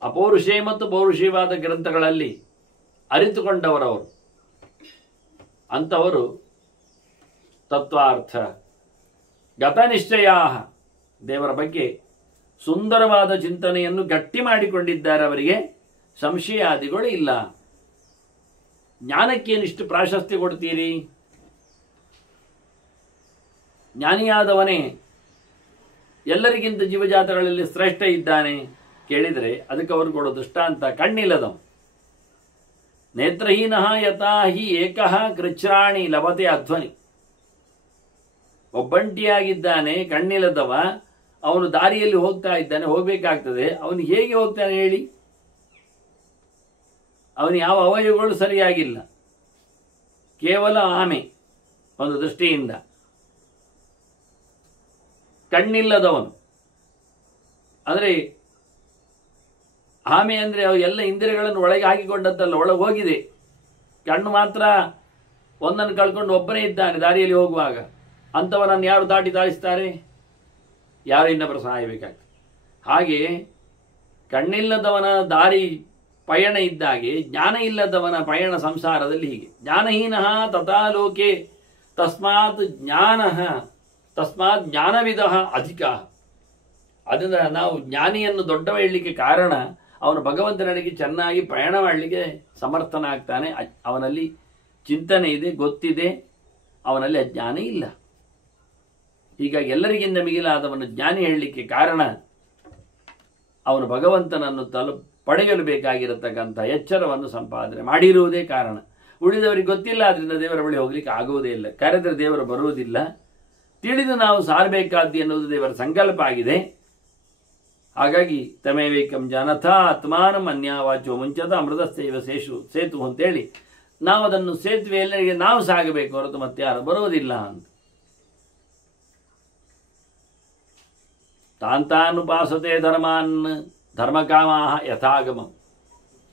ಅಪೌರುಷೇ ಮತ್ತು ಪೌರುಷೇಯವಾದ ಗ್ರಂಥಗಳಲ್ಲಿ ಅರಿತುಕೊಂಡವರವರು. ಅಂಥವರು ತತ್ವಾರ್ಥ ಗತನಿಶ್ಚಯ, ದೇವರ ಬಗ್ಗೆ ಸುಂದರವಾದ ಚಿಂತನೆಯನ್ನು ಗಟ್ಟಿ ಮಾಡಿಕೊಂಡಿದ್ದಾರೆ. ಅವರಿಗೆ ಸಂಶಯಾದಿಗಳು ಇಲ್ಲ. ಜ್ಞಾನಕ್ಕೇನಿಷ್ಟು ಪ್ರಾಶಸ್ತ್ಯ ಕೊಡ್ತೀರಿ? ಜ್ಞಾನಿಯಾದವನೇ ಎಲ್ಲರಿಗಿಂತ ಜೀವಜಾತಗಳಲ್ಲಿ ಶ್ರೇಷ್ಠ ಇದ್ದಾನೆ ಕೇಳಿದರೆ ಅದಕ್ಕೆ ಅವರು ಕೊಡೋ ದೃಷ್ಟಾಂತ ಕಣ್ಣಿಲ್ಲದವ. ನೇತ್ರಹೀನಃ ಯಥಾ ಹಿ ಏಕಃ ಕೃಚ್ರಾಣಿ ಲಭತೆ ಅಧ್ವನಿ. ಒಬ್ಬಂಟಿಯಾಗಿದ್ದಾನೆ, ಕಣ್ಣಿಲ್ಲದವ, ಅವನು ದಾರಿಯಲ್ಲಿ ಹೋಗ್ತಾ ಇದ್ದಾನೆ, ಹೋಗಬೇಕಾಗ್ತದೆ. ಅವನು ಹೇಗೆ ಹೋಗ್ತಾನೆ ಹೇಳಿ? ಅವನು ಯಾವ ಅವಯವಗಳು ಸರಿಯಾಗಿಲ್ಲ, ಕೇವಲ ಆಮೆ ಒಂದು ದೃಷ್ಟಿಯಿಂದ. ಕಣ್ಣಿಲ್ಲದವನು ಅಂದರೆ ಆಮೆ ಅಂದರೆ ಅವು ಎಲ್ಲ ಇಂದ್ರಿಯಗಳನ್ನು ಒಳಗೆ ಹಾಕಿಕೊಂಡದ್ದಲ್ಲ, ಒಳಗೆ ಹೋಗಿದೆ. ಕಣ್ಣು ಮಾತ್ರ ಒಂದನ್ನು ಕಳ್ಕೊಂಡು ಒಬ್ಬನೇ ಇದ್ದಾನೆ ದಾರಿಯಲ್ಲಿ ಹೋಗುವಾಗ. ಅಂಥವನನ್ನು ಯಾರು ದಾಟಿಸ್ತಾರೆ? ಯಾರು ಇನ್ನೊಬ್ಬರು ಸಹಾಯ ಬೇಕಾಗ್ತದೆ. ಹಾಗೆ ಕಣ್ಣಿಲ್ಲದವನ ದಾರಿ ಪಯಣ ಇದ್ದಾಗೆ ಜ್ಞಾನ ಇಲ್ಲದವನ ಪಯಣ ಸಂಸಾರದಲ್ಲಿ ಹೀಗೆ. ಜ್ಞಾನಹೀನಃ ತಥಾ ಲೋಕೆ ತಸ್ಮಾತ್ ಜ್ಞಾನವಿದಃ ಅಧಿಕ. ಅದರಿಂದ ನಾವು ಜ್ಞಾನಿಯನ್ನು ದೊಡ್ಡವ ಹೇಳಲಿಕ್ಕೆ ಕಾರಣ ಅವನು ಭಗವಂತನಿಗೆ ಚೆನ್ನಾಗಿ ಪ್ರಯಾಣ ಮಾಡಲಿಕ್ಕೆ ಸಮರ್ಥನಾಗ್ತಾನೆ. ಅವನಲ್ಲಿ ಚಿಂತನೆ ಇದೆ, ಗೊತ್ತಿದೆ, ಅವನಲ್ಲಿ ಅಜ್ಞಾನ ಇಲ್ಲ. ಹೀಗಾಗಿ ಎಲ್ಲರಿಗಿಂತ ಮಿಗಿಲಾದವನು ಜ್ಞಾನಿ ಹೇಳಲಿಕ್ಕೆ ಕಾರಣ ಅವನು ಭಗವಂತನನ್ನು ಪಡೆಯಲು ಬೇಕಾಗಿರತಕ್ಕಂಥ ಎಚ್ಚರವನ್ನು ಸಂಪಾದನೆ ಮಾಡಿರುವುದೇ ಕಾರಣ. ಉಳಿದವರಿಗೆ ಗೊತ್ತಿಲ್ಲ, ಅದರಿಂದ ದೇವರ ಬಳಿ ಹೋಗ್ಲಿಕ್ಕೆ ಆಗುವುದೇ ಇಲ್ಲ. ಕರೆದರೆ ದೇವರು ಬರುವುದಿಲ್ಲ. ತಿಳಿದು ನಾವು ಸಾರಬೇಕಾದ್ದು ಎನ್ನುವುದು ದೇವರ ಸಂಕಲ್ಪ ಆಗಿದೆ. ಹಾಗಾಗಿ ತಮೇವೇಕಂ ಜನಥ ಆತ್ಮಾನಂ ಅನ್ಯಾವಾಚೋ ಮುಂಚತ ಅಮೃತಸ್ಥೈವ ಸೇತು ಅಂತೇಳಿ ನಾವು ಅದನ್ನು ಸೇತುವೆಯಲ್ಲಿ ನಾವು ಸಾಗಬೇಕು ಹೊರತು ಮತ್ತೆ ಯಾರು ಬರುವುದಿಲ್ಲ ಅಂತ. ತಾಂತಾನುಪಾಸತೆ ಧರ್ಮಾನ್ ಧರ್ಮಕಾಮಾಹ ಯಥಾಗಮ.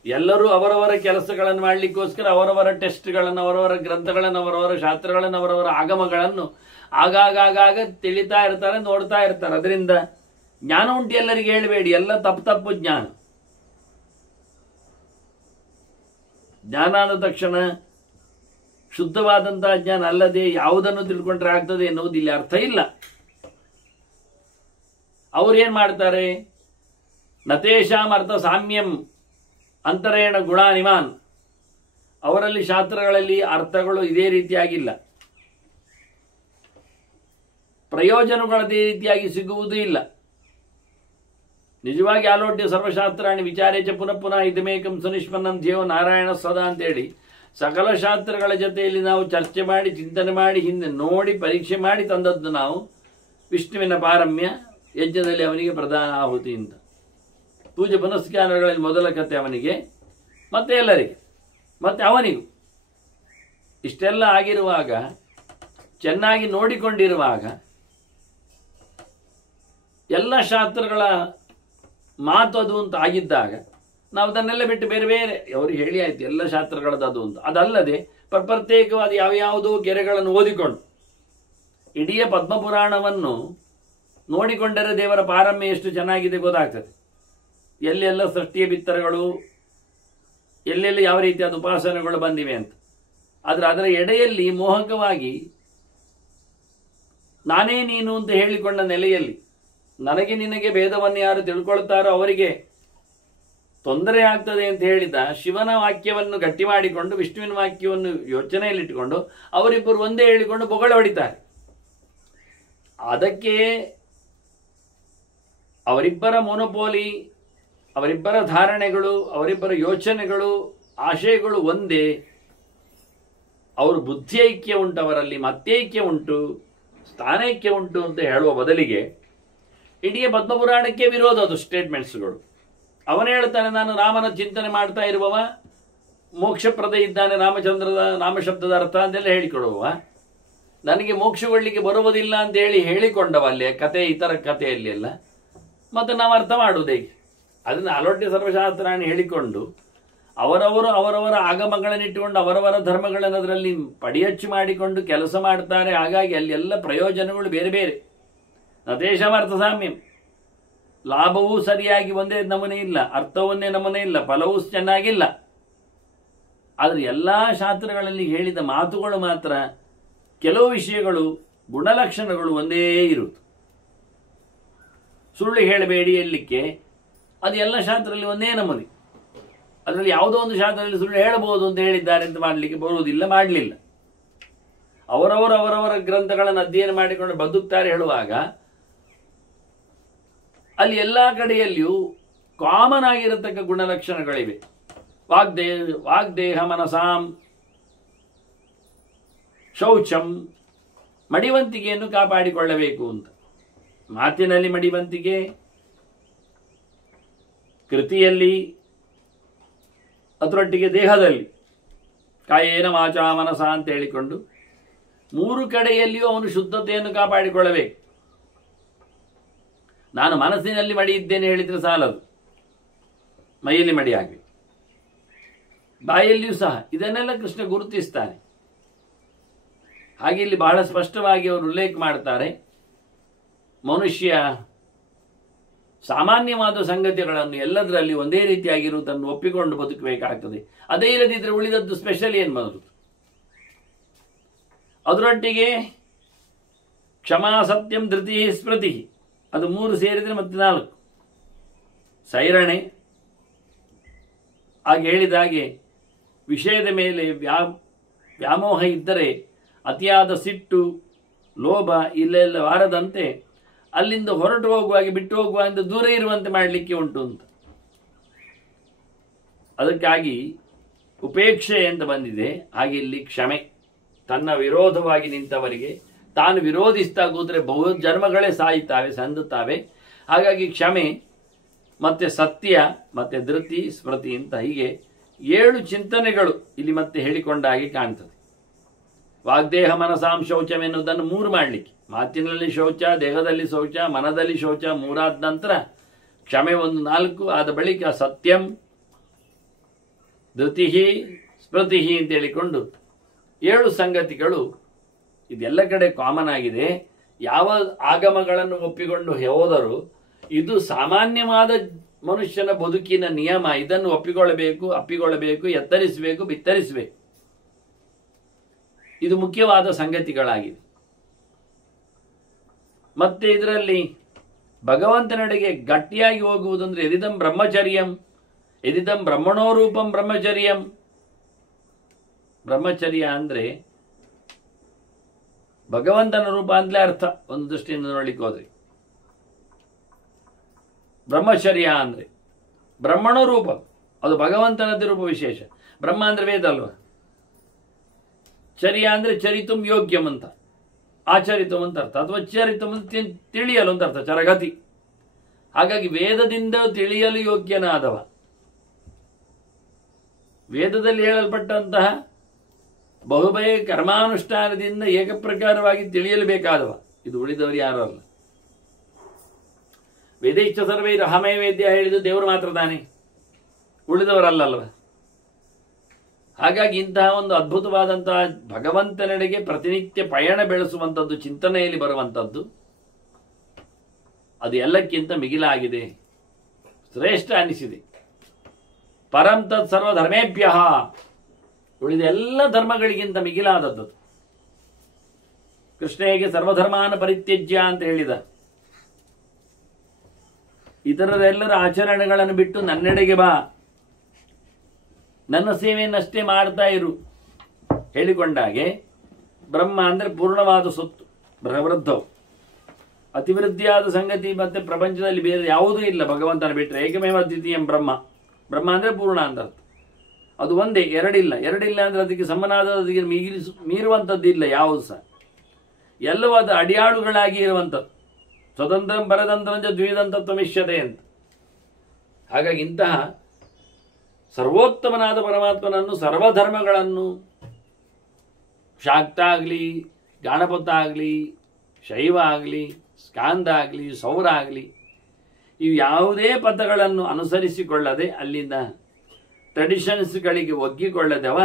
ಎಲ್ಲರೂ ಅವರವರ ಕೆಲಸಗಳನ್ನು ಮಾಡಲಿಕ್ಕೋಸ್ಕರ ಅವರವರ ಟೆಸ್ಟ್ಗಳನ್ನು, ಅವರವರ ಗ್ರಂಥಗಳನ್ನು, ಅವರವರ ಶಾಸ್ತ್ರಗಳನ್ನು, ಅವರವರ ಆಗಮಗಳನ್ನು ಆಗಾಗ ತಿಳಿತಾ ಇರ್ತಾರೆ, ನೋಡ್ತಾ ಇರ್ತಾರೆ. ಅದರಿಂದ ಜ್ಞಾನ ಉಂಟು ಎಲ್ಲರಿಗೆ ಹೇಳಬೇಡಿ, ಎಲ್ಲ ತಪ್ಪು ಜ್ಞಾನ. ಜ್ಞಾನ ಆದ ತಕ್ಷಣ ಶುದ್ಧವಾದಂತಹ ಜ್ಞಾನ ಅಲ್ಲದೆ ಯಾವುದನ್ನು ತಿಳ್ಕೊಂಡ್ರೆ ಆಗ್ತದೆ ಎನ್ನುವುದು ಇಲ್ಲಿ ಅರ್ಥ ಇಲ್ಲ. ಅವ್ರೇನ್ ಮಾಡ್ತಾರೆ? ನತೇಶಾಂ ಅರ್ಥ ಸಾಮ್ಯಂ ಅಂತರೇಣ ಗುಣಾನಿಮಾನ್. ಅವರಲ್ಲಿ ಶಾಸ್ತ್ರಗಳಲ್ಲಿ ಅರ್ಥಗಳು ಇದೇ ರೀತಿಯಾಗಿಲ್ಲ, ಪ್ರಯೋಜನಗಳು ಅದೇ ರೀತಿಯಾಗಿ ಸಿಗುವುದೂ ಇಲ್ಲ. ನಿಜವಾಗಿ ಆಲೋಟ್ಯ ಸರ್ವಶಾಸ್ತ್ರಾಣಿ ವಿಚಾರೇಚ ಪುನಃ ಪುನಃ ಇದಮೇಕಂ ಸುನಿಷ್ಪನ್ನಂ ಧ್ಯೇಯೋ ನಾರಾಯಣ ಸದಾ ಅಂತೇಳಿ ಸಕಲ ಶಾಸ್ತ್ರಗಳ ಜೊತೆಯಲ್ಲಿ ನಾವು ಚರ್ಚೆ ಮಾಡಿ ಚಿಂತನೆ ಮಾಡಿ ಹಿಂದೆ ನೋಡಿ ಪರೀಕ್ಷೆ ಮಾಡಿ ತಂದದ್ದು ನಾವು ವಿಷ್ಣುವಿನ ಪಾರಮ್ಯ ಯಜ್ಞದಲ್ಲಿ ಅವನಿಗೆ ಪ್ರಧಾನ ಆಹುತಿ ಅಂತ. ಪೂಜೆ ಪುನಸ್ಕಾರಗಳಲ್ಲಿ ಮೊದಲ ಕಥೆ ಅವನಿಗೆ, ಮತ್ತೆ ಎಲ್ಲರಿಗೆ, ಮತ್ತೆ ಅವನಿಗೂ. ಇಷ್ಟೆಲ್ಲ ಆಗಿರುವಾಗ, ಚೆನ್ನಾಗಿ ನೋಡಿಕೊಂಡಿರುವಾಗ, ಎಲ್ಲ ಶಾಸ್ತ್ರಗಳ ಮಾತು ಅದು ಅಂತ ಆಗಿದ್ದಾಗ ನಾವು ಅದನ್ನೆಲ್ಲ ಬಿಟ್ಟು ಬೇರೆ ಬೇರೆ ಅವ್ರಿಗೆ ಹೇಳಿ ಆಯ್ತು ಎಲ್ಲ ಶಾಸ್ತ್ರಗಳದ್ದು ಅದು ಅಂತ, ಅದಲ್ಲದೆ ಪ್ರತ್ಯೇಕವಾದ ಯಾವ್ಯಾವುದೋ ಗೆರೆಗಳನ್ನು ಓದಿಕೊಂಡು ಇಡೀ ಪದ್ಮಪುರಾಣವನ್ನು ನೋಡಿಕೊಂಡರೆ ದೇವರ ಪಾರಮ್ಯ ಎಷ್ಟು ಚೆನ್ನಾಗಿದೆ ಗೊತ್ತಾಗ್ತದೆ. ಎಲ್ಲೆಲ್ಲ ಸೃಷ್ಟಿಯ ಬಿತ್ತರಗಳು, ಎಲ್ಲೆಲ್ಲ ಯಾವ ರೀತಿಯಾದ ಉಪಾಸನೆಗಳು ಬಂದಿವೆ ಅಂತ. ಆದರೆ ಅದರ ಎಡೆಯಲ್ಲಿ ಮೋಹಕವಾಗಿ ನಾನೇ ನೀನು ಅಂತ ಹೇಳಿಕೊಂಡ ನೆಲೆಯಲ್ಲಿ ನನಗೆ ನಿನಗೆ ಭೇದವನ್ನು ಯಾರು ತಿಳ್ಕೊಳ್ತಾರೋ ಅವರಿಗೆ ತೊಂದರೆ ಆಗ್ತದೆ ಅಂತ ಹೇಳಿದ ಶಿವನ ವಾಕ್ಯವನ್ನು ಗಟ್ಟಿ ಮಾಡಿಕೊಂಡು ವಿಷ್ಣುವಿನ ವಾಕ್ಯವನ್ನು ಯೋಚನೆಯಲ್ಲಿಟ್ಟುಕೊಂಡು ಅವರಿಬ್ಬರು ಒಂದೇ ಹೇಳಿಕೊಂಡು ಬೊಗಳೆ ಹೊಡಿತಾರೆ. ಅದಕ್ಕೆ ಅವರಿಬ್ಬರ ಮೊನೋಪೋಲಿ, ಅವರಿಬ್ಬರ ಧಾರಣೆಗಳು, ಅವರಿಬ್ಬರ ಯೋಚನೆಗಳು, ಆಶಯಗಳು ಒಂದೇ. ಅವರು ಬುದ್ಧಿಯೈಕ್ಯ ಉಂಟು, ಅವರಲ್ಲಿ ಮತ್ತೈಕ್ಯ ಉಂಟು, ಸ್ಥಾನೈಕ್ಯ ಉಂಟು ಅಂತ ಹೇಳುವ ಬದಲಿಗೆ ಇಡೀ ಪದ್ಮಪುರಾಣಕ್ಕೆ ವಿರೋಧ ಅದು ಸ್ಟೇಟ್ಮೆಂಟ್ಸ್ಗಳು. ಅವನು ಹೇಳ್ತಾನೆ, ನಾನು ರಾಮನ ಚಿಂತನೆ ಮಾಡ್ತಾ ಇರುವವ, ಮೋಕ್ಷಪ್ರದ ಇದ್ದಾನೆ, ರಾಮಚಂದ್ರದ ನಾಮಶಬ್ದದ ಅರ್ಥ ಅಂತೆಲ್ಲ ಹೇಳಿಕೊಡುವವ, ನನಗೆ ಮೋಕ್ಷಗೊಳ್ಳಿಕ್ಕೆ ಬರುವುದಿಲ್ಲ ಅಂತ ಹೇಳಿಕೊಂಡವ ಅಲ್ಲಿ ಕತೆ, ಇತರ ಕಥೆಯಲ್ಲಿ ಎಲ್ಲ. ಮತ್ತು ನಾವು ಅರ್ಥ ಮಾಡುವುದು ಹೇಗೆ? ಅದನ್ನು ಆಲೋಟ್ಯ ಸರ್ವಶಾಸ್ತ್ರಾన్ని ಹೇಳಿಕೊಂಡು ಅವರವರ ಆಗಮಗಳನ್ನಿಟ್ಟುಕೊಂಡು ಅವರವರ ಧರ್ಮಗಳನ್ನು ಅದರಲ್ಲಿ ಪಡಿಯಚ್ಚು ಮಾಡಿಕೊಂಡು ಕೆಲಸ ಮಾಡ್ತಾರೆ. ಹಾಗಾಗಿ ಅಲ್ಲಿ ಎಲ್ಲ ಪ್ರಯೋಜನಗಳು ಬೇರೆ ಬೇರೆ. ನತೇಶಮರ್ಥ ಸಾಮ್ಯಂ, ಲಾಭವೂ ಸರಿಯಾಗಿ ಒಂದೇ ನಮೂನೆ ಇಲ್ಲ, ಅರ್ಥವೊಂದೇ ನಮೂನೆ ಇಲ್ಲ, ಫಲವೂ ಚೆನ್ನಾಗಿಲ್ಲ. ಆದರೆ ಎಲ್ಲ ಶಾಸ್ತ್ರಗಳಲ್ಲಿ ಹೇಳಿದ ಮಾತುಗಳು ಮಾತ್ರ ಕೆಲವು ವಿಷಯಗಳು, ಗುಣಲಕ್ಷಣಗಳು ಒಂದೇ ಇರುವುದು. ಸುಳ್ಳು ಹೇಳಬೇಡಿ ಎಲ್ಲಿಕ್ಕೆ, ಅದು ಎಲ್ಲ ಶಾಸ್ತ್ರದಲ್ಲಿ ಒಂದೇ ನಮೂನೆ. ಅದರಲ್ಲಿ ಯಾವುದೋ ಒಂದು ಶಾಸ್ತ್ರದಲ್ಲಿ ಸುಳ್ಳು ಹೇಳಬಹುದು ಅಂತ ಹೇಳಿದ್ದಾರೆ ಅಂತ ಮಾಡಲಿಕ್ಕೆ ಬರುವುದಿಲ್ಲ, ಮಾಡಲಿಲ್ಲ. ಅವರವರ ಗ್ರಂಥಗಳನ್ನು ಅಧ್ಯಯನ ಮಾಡಿಕೊಂಡು ಬದುಕ್ತಾರೆ ಹೇಳುವಾಗ ಅಲ್ಲಿ ಎಲ್ಲ ಕಡೆಯಲ್ಲಿಯೂ ಕಾಮನ್ ಆಗಿರತಕ್ಕ ಗುಣಲಕ್ಷಣಗಳಿವೆ. ವಾಗ್ದೇಹ ಮನಸಾಂ ಶೌಚಂ, ಮಡಿವಂತಿಕೆಯನ್ನು ಕಾಪಾಡಿಕೊಳ್ಳಬೇಕು ಅಂತ. ಮಾತಿನಲ್ಲಿ ಮಡಿವಂತಿಕೆ, ಕೃತಿಯಲ್ಲಿ, ಅದರೊಟ್ಟಿಗೆ ದೇಹದಲ್ಲಿ, ಕಾಯೇನ ವಾಚಾ ಮನಸ ಅಂತ ಹೇಳಿಕೊಂಡು ಮೂರು ಕಡೆಯಲ್ಲಿಯೂ ಅವನು ಶುದ್ಧತೆಯನ್ನು ಕಾಪಾಡಿಕೊಳ್ಳಬೇಕು. ನಾನು ಮನಸ್ಸಿನಲ್ಲಿ ಮಡಿ ಇದ್ದೇನೆ ಹೇಳಿದ್ರೆ ಸಾಲದು, ಮೈಯಲ್ಲಿ ಮಡಿ ಆಗಬೇಕು. ಬಾಯಲ್ಲಿಯೂ ಸಹ ಇದನ್ನೆಲ್ಲ ಕೃಷ್ಣ ಗುರುತಿಸ್ತಾನೆ. ಹಾಗೆ ಇಲ್ಲಿ ಬಹಳ ಸ್ಪಷ್ಟವಾಗಿ ಅವರು ಉಲ್ಲೇಖ ಮಾಡ್ತಾರೆ, ಮನುಷ್ಯ ಸಾಮಾನ್ಯವಾದ ಸಂಗತಿಗಳನ್ನು ಎಲ್ಲದರಲ್ಲಿ ಒಂದೇ ರೀತಿಯಾಗಿರುವುದನ್ನು ಒಪ್ಪಿಕೊಂಡು ಬದುಕಬೇಕಾಗ್ತದೆ. ಅದೇ ಇಲ್ಲದಿದ್ದರೆ ಉಳಿದದ್ದು ಸ್ಪೆಷಲ್ ಏನು ಬರುವುದು? ಅದರೊಟ್ಟಿಗೆ ಕ್ಷಮಾ, ಸತ್ಯಂ, ಧೃತಿ, ಸ್ಮೃತಿ, ಅದು ಮೂರು ಸೇರಿದರೆ ಮತ್ತೆ 4. ಸೈರಣೆ, ಹಾಗೆ ಹೇಳಿದ ಹಾಗೆ ವಿಷಯದ ಮೇಲೆ ವ್ಯಾಮೋಹ ಇದ್ದರೆ ಅತಿಯಾದ ಸಿಟ್ಟು, ಲೋಭ ಇಲ್ಲೆಲ್ಲ ಬಾರದಂತೆ ಅಲ್ಲಿಂದ ಹೊರಟು ಹೋಗುವಾಗ, ಬಿಟ್ಟು ಹೋಗುವಾಗ ದೂರ ಇರುವಂತೆ ಮಾಡಲಿಕ್ಕೆ ಉಂಟು ಅಂತ. ಅದಕ್ಕಾಗಿ ಉಪೇಕ್ಷೆ ಅಂತ ಬಂದಿದೆ. ಹಾಗೆ ಇಲ್ಲಿ ಕ್ಷಮೆ, ತನ್ನ ವಿರೋಧವಾಗಿ ನಿಂತವರಿಗೆ ತಾನು ವಿರೋಧಿಸ್ತಾ ಕೂತ್ರೆ ಬಹು ಜನ್ಮಗಳೇ ಸಾಯುತ್ತಾವೆ, ಸಂದುತ್ತಾವೆ. ಹಾಗಾಗಿ ಕ್ಷಮೆ, ಮತ್ತೆ ಸತ್ಯ, ಮತ್ತೆ ಧೃತಿ, ಸ್ಮೃತಿ ಅಂತ ಹೀಗೆ 7 ಚಿಂತನೆಗಳು ಇಲ್ಲಿ ಮತ್ತೆ ಹೇಳಿಕೊಂಡಾಗಿ ಕಾಣ್ತದೆ. ವಾಗ್ದೇಹ ಮನಸಾಂ ಶೌಚಂ ಎನ್ನುವುದನ್ನು 3 ಮಾಡಲಿಕ್ಕೆ, ಮಾತಿನಲ್ಲಿ ಶೌಚ, ದೇಹದಲ್ಲಿ ಶೌಚ, ಮನದಲ್ಲಿ ಶೌಚ 3 ಆದ ನಂತರ ಕ್ಷಮೆ 4, ಆದ ಬಳಿಕ ಸತ್ಯಂ, ಧೃತಿ, ಸ್ಮೃತಿ ಅಂತ ಹೇಳಿಕೊಂಡು 7 ಸಂಗತಿಗಳು ಇದೆಲ್ಲ ಕಡೆ ಕಾಮನ್ ಆಗಿದೆ. ಯಾವ ಆಗಮಗಳನ್ನು ಒಪ್ಪಿಕೊಂಡು ಹೋದರೂ ಇದು ಸಾಮಾನ್ಯವಾದ ಮನುಷ್ಯನ ಬದುಕಿನ ನಿಯಮ. ಇದನ್ನು ಒಪ್ಪಿಕೊಳ್ಳಬೇಕು, ಅಪ್ಪಿಕೊಳ್ಳಬೇಕು, ಎತ್ತರಿಸಬೇಕು, ಬಿತ್ತರಿಸಬೇಕು. ಇದು ಮುಖ್ಯವಾದ ಸಂಗತಿಗಳಾಗಿದೆ. ಮತ್ತೆ ಇದರಲ್ಲಿ ಭಗವಂತನೆಡೆಗೆ ಗಟ್ಟಿಯಾಗಿ ಹೋಗುವುದಂದ್ರೆ ಎದಿದಂ ಬ್ರಹ್ಮಚರ್ಯಂ, ಯದಿದಂ ಬ್ರಹ್ಮಣೋ ರೂಪಂ ಬ್ರಹ್ಮಚರ್ಯಂ. ಬ್ರಹ್ಮಚರ್ಯ ಅಂದ್ರೆ ಭಗವಂತನ ರೂಪ ಅಂತಲೇ ಅರ್ಥ, ಒಂದು ದೃಷ್ಟಿಯಿಂದ ನೋಡ್ಲಿಕ್ಕೆ ಹೋದ್ರಿ. ಬ್ರಹ್ಮಚರ್ಯ ಅಂದ್ರೆ ಬ್ರಹ್ಮಣ ರೂಪ, ಅದು ಭಗವಂತನದೇ ರೂಪ ವಿಶೇಷ. ಬ್ರಹ್ಮ ಅಂದ್ರೆ ವೇದ ಅಲ್ವಾ. ಚರ್ಯ ಅಂದ್ರೆ ಚರಿತುಂ ಯೋಗ್ಯಂ ಅಂತ, ಆಚರಿತಂ ಅಂತ ಅರ್ಥ, ಅಥವಾ ಚರಿತಂ ಅಂತ ತಿಳಿಯಲು ಅಂತ ಅರ್ಥ, ಚರಗತಿ. ಹಾಗಾಗಿ ವೇದದಿಂದ ತಿಳಿಯಲು ಯೋಗ್ಯನಾದವ, ವೇದದಲ್ಲಿ ಹೇಳಲ್ಪಟ್ಟಂತಹ ಬಹುಬಯ ಕರ್ಮಾನುಷ್ಠಾನದಿಂದ ಏಕಪ್ರಕಾರವಾಗಿ ತಿಳಿಯಲು ಬೇಕಾದವ. ಇದು ಉಳಿದವರು ಯಾರು ಅಲ್ಲ. ವೇದೈಶ್ಚ ಸರ್ವೈರ್ ಅಹಮೇ ವೇದ್ಯ ಹೇಳಿದ್ದು ದೇವರು ಮಾತ್ರ ತಾನೆ, ಉಳಿದವರಲ್ಲಲ್ವ. ಹಾಗಾಗಿ ಇಂತಹ ಒಂದು ಅದ್ಭುತವಾದಂತಹ ಭಗವಂತನೆಡೆಗೆ ಪ್ರತಿನಿತ್ಯ ಪಯಣ ಬೆಳೆಸುವಂಥದ್ದು, ಚಿಂತನೆಯಲ್ಲಿ ಬರುವಂಥದ್ದು, ಅದು ಎಲ್ಲಕ್ಕಿಂತ ಮಿಗಿಲಾಗಿದೆ, ಶ್ರೇಷ್ಠ ಅನಿಸಿದೆ. ಪರಂ ತತ್ ಸರ್ವಧರ್ಮೇಭ್ಯ, ಉಳಿದ ಎಲ್ಲ ಧರ್ಮಗಳಿಗಿಂತ ಮಿಗಿಲಾದದ್ದು. ಕೃಷ್ಣ ಹೇಗೆ ಸರ್ವಧರ್ಮಾನ ಪರಿತ್ಯಜ್ಯ ಅಂತ ಹೇಳಿದ, ಇತರರೆಲ್ಲರ ಆಚರಣೆಗಳನ್ನು ಬಿಟ್ಟು ನನ್ನೆಡೆಗೆ ಬಾ, ನನ್ನ ಸೇವೆಯನ್ನಷ್ಟೇ ಮಾಡ್ತಾ ಇರು ಹೇಳಿಕೊಂಡಾಗೆ, ಬ್ರಹ್ಮ ಅಂದ್ರೆ ಪೂರ್ಣವಾದ ಸೊತ್ತು, ಬೃಹವೃದ್ಧವು, ಅತಿವೃದ್ಧಿಯಾದ ಸಂಗತಿ ಮತ್ತೆ ಪ್ರಪಂಚದಲ್ಲಿ ಬೇರೆ ಯಾವುದೂ ಇಲ್ಲ ಭಗವಂತನ ಬಿಟ್ಟರೆ. ಏಕಮೇವ ದ್ವಿತೀಯಂ ಬ್ರಹ್ಮ. ಬ್ರಹ್ಮ ಅಂದ್ರೆ ಪೂರ್ಣ ಅಂತ ಅರ್ಥ. ಅದು ಒಂದೇ, ಎರಡಿಲ್ಲ. ಎರಡಿಲ್ಲ ಅಂದ್ರೆ ಅದಕ್ಕೆ ಸಮನಾದ, ಅದಕ್ಕೆ ಮೀರುವಂಥದ್ದು ಇಲ್ಲ ಯಾವುದು ಸಹ. ಎಲ್ಲವೂ ಅದು ಅಡಿಯಾಳುಗಳಾಗಿ ಇರುವಂಥದ್ದು. ಸ್ವತಂತ್ರ ಪರತಂತ್ರ ದ್ವಿದಂತತ್ವಮಿಷ್ಯತೆ ಅಂತ. ಹಾಗಾಗಿ ಇಂತಹ ಸರ್ವೋತ್ತಮನಾದ ಪರಮಾತ್ಮನನ್ನು, ಸರ್ವಧರ್ಮಗಳನ್ನು, ಶಾಕ್ತ ಆಗಲಿ, ಗಾಣಪತ ಆಗಲಿ, ಶೈವ ಆಗಲಿ, ಸ್ಕಾಂದ ಆಗಲಿ, ಸೌರ ಆಗಲಿ, ಇವು ಯಾವುದೇ ಪದಗಳನ್ನು ಅನುಸರಿಸಿಕೊಳ್ಳದೆ, ಅಲ್ಲಿಂದ ಟ್ರೆಡಿಷನ್ಸ್ಗಳಿಗೆ ಒಗ್ಗಿಕೊಳ್ಳದೆ ಅವ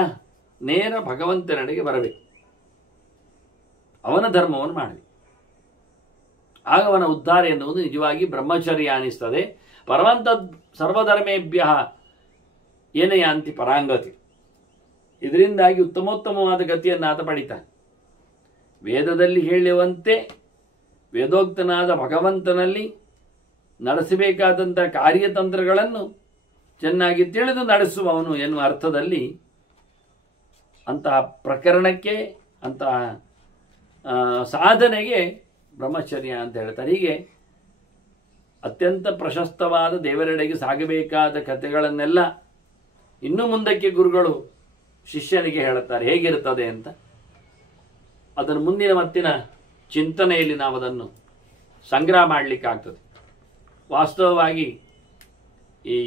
ನೇರ ಭಗವಂತನೆಡೆಗೆ ಬರಬೇಕು, ಅವನ ಧರ್ಮವನ್ನು ಮಾಡಬೇಕು. ಆಗ ಅವನ ಉದ್ಧಾರ ಎನ್ನುವುದು ನಿಜವಾಗಿ ಬ್ರಹ್ಮಚರ್ಯ ಅನಿಸ್ತದೆ. ಪರವಂತ ಸರ್ವಧರ್ಮೇಭ್ಯ ಏನೇ ಯಾಂತಿ ಪರಾಂಗತಿ. ಇದರಿಂದಾಗಿ ಉತ್ತಮೋತ್ತಮವಾದ ಗತಿಯನ್ನು ಆತ ಪಡಿತಾನೆ. ವೇದದಲ್ಲಿ ಹೇಳುವಂತೆ ವೇದೋಕ್ತನಾದ ಭಗವಂತನಲ್ಲಿ ನಡೆಸಬೇಕಾದಂಥ ಕಾರ್ಯತಂತ್ರಗಳನ್ನು ಚೆನ್ನಾಗಿ ತಿಳಿದು ನಡೆಸುವವನು ಎನ್ನುವ ಅರ್ಥದಲ್ಲಿ ಅಂತಹ ಪ್ರಕರಣಕ್ಕೆ, ಅಂತಹ ಸಾಧನೆಗೆ ಬ್ರಹ್ಮಚರ್ಯ ಅಂತ ಹೇಳ್ತಾರೆ. ಹೀಗೆ ಅತ್ಯಂತ ಪ್ರಶಸ್ತವಾದ ದೇವರೆಡೆಗೆ ಸಾಗಬೇಕಾದ ಕಥೆಗಳನ್ನೆಲ್ಲ ಇನ್ನು ಮುಂದಕ್ಕೆ ಗುರುಗಳು ಶಿಷ್ಯನಿಗೆ ಹೇಳುತ್ತಾರೆ ಹೇಗಿರುತ್ತದೆ ಅಂತ. ಅದನ್ನು ಮುಂದಿನ ಮತ್ತಿನ ಚಿಂತನೆಯಲ್ಲಿ ನಾವು ಅದನ್ನು ಸಂಗ್ರಹ ಮಾಡಲಿಕ್ಕಾಗ್ತದೆ. ವಾಸ್ತವವಾಗಿ ಈ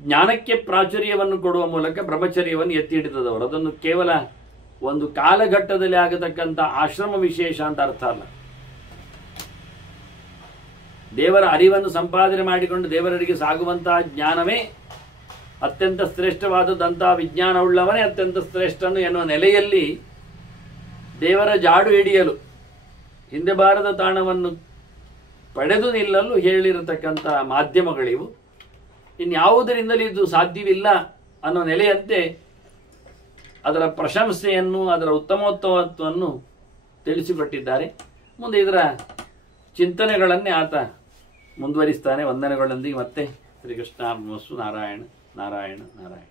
ಜ್ಞಾನಕ್ಕೆ ಪ್ರಾಚುರ್ಯವನ್ನು ಕೊಡುವ ಮೂಲಕ ಬ್ರಹ್ಮಚರ್ಯವನ್ನು ಎತ್ತಿ ಹಿಡಿದವರು. ಅದನ್ನು ಕೇವಲ ಒಂದು ಕಾಲಘಟ್ಟದಲ್ಲಿ ಆಗತಕ್ಕಂಥ ಆಶ್ರಮ ವಿಶೇಷ ಅಂತ ಅರ್ಥ ಅಲ್ಲ. ದೇವರ ಅರಿವನ್ನು ಸಂಪಾದನೆ ಮಾಡಿಕೊಂಡು ದೇವರಡಿಗೆ ಸಾಗುವಂತಹ ಜ್ಞಾನವೇ ಅತ್ಯಂತ ಶ್ರೇಷ್ಠವಾದದ್ದಂತಹ ವಿಜ್ಞಾನವುಳ್ಳವನೇ ಅತ್ಯಂತ ಶ್ರೇಷ್ಠನು ಎನ್ನುವ ನೆಲೆಯಲ್ಲಿ ದೇವರ ಜಾಡು ಹಿಡಿಯಲು, ಹಿಂದೆ ಬಾರದ ತಾಣವನ್ನು ಪಡೆದು ನಿಲ್ಲಲು ಹೇಳಿರತಕ್ಕಂಥ ಮಾಧ್ಯಮಗಳಿವು. ಇನ್ಯಾವುದರಿಂದಲೂ ಇದು ಸಾಧ್ಯವಿಲ್ಲ ಅನ್ನೋ ನೆಲೆಯಂತೆ ಅದರ ಪ್ರಶಂಸೆಯನ್ನು, ಅದರ ಉತ್ತಮೋತ್ತಮತ್ವವನ್ನು ತಿಳಿಸಿಕೊಟ್ಟಿದ್ದಾರೆ. ಮುಂದೆ ಇದರ ಚಿಂತನೆಗಳನ್ನೇ ಆತ ಮುಂದುವರಿಸ್ತಾನೆ. ವಂದನೆಗಳೊಂದಿಗೆ ಮತ್ತೆ ಶ್ರೀಕೃಷ್ಣ ನಾರಾಯಣ ನಾರಾಯಣ ನಾರಾಯಣ.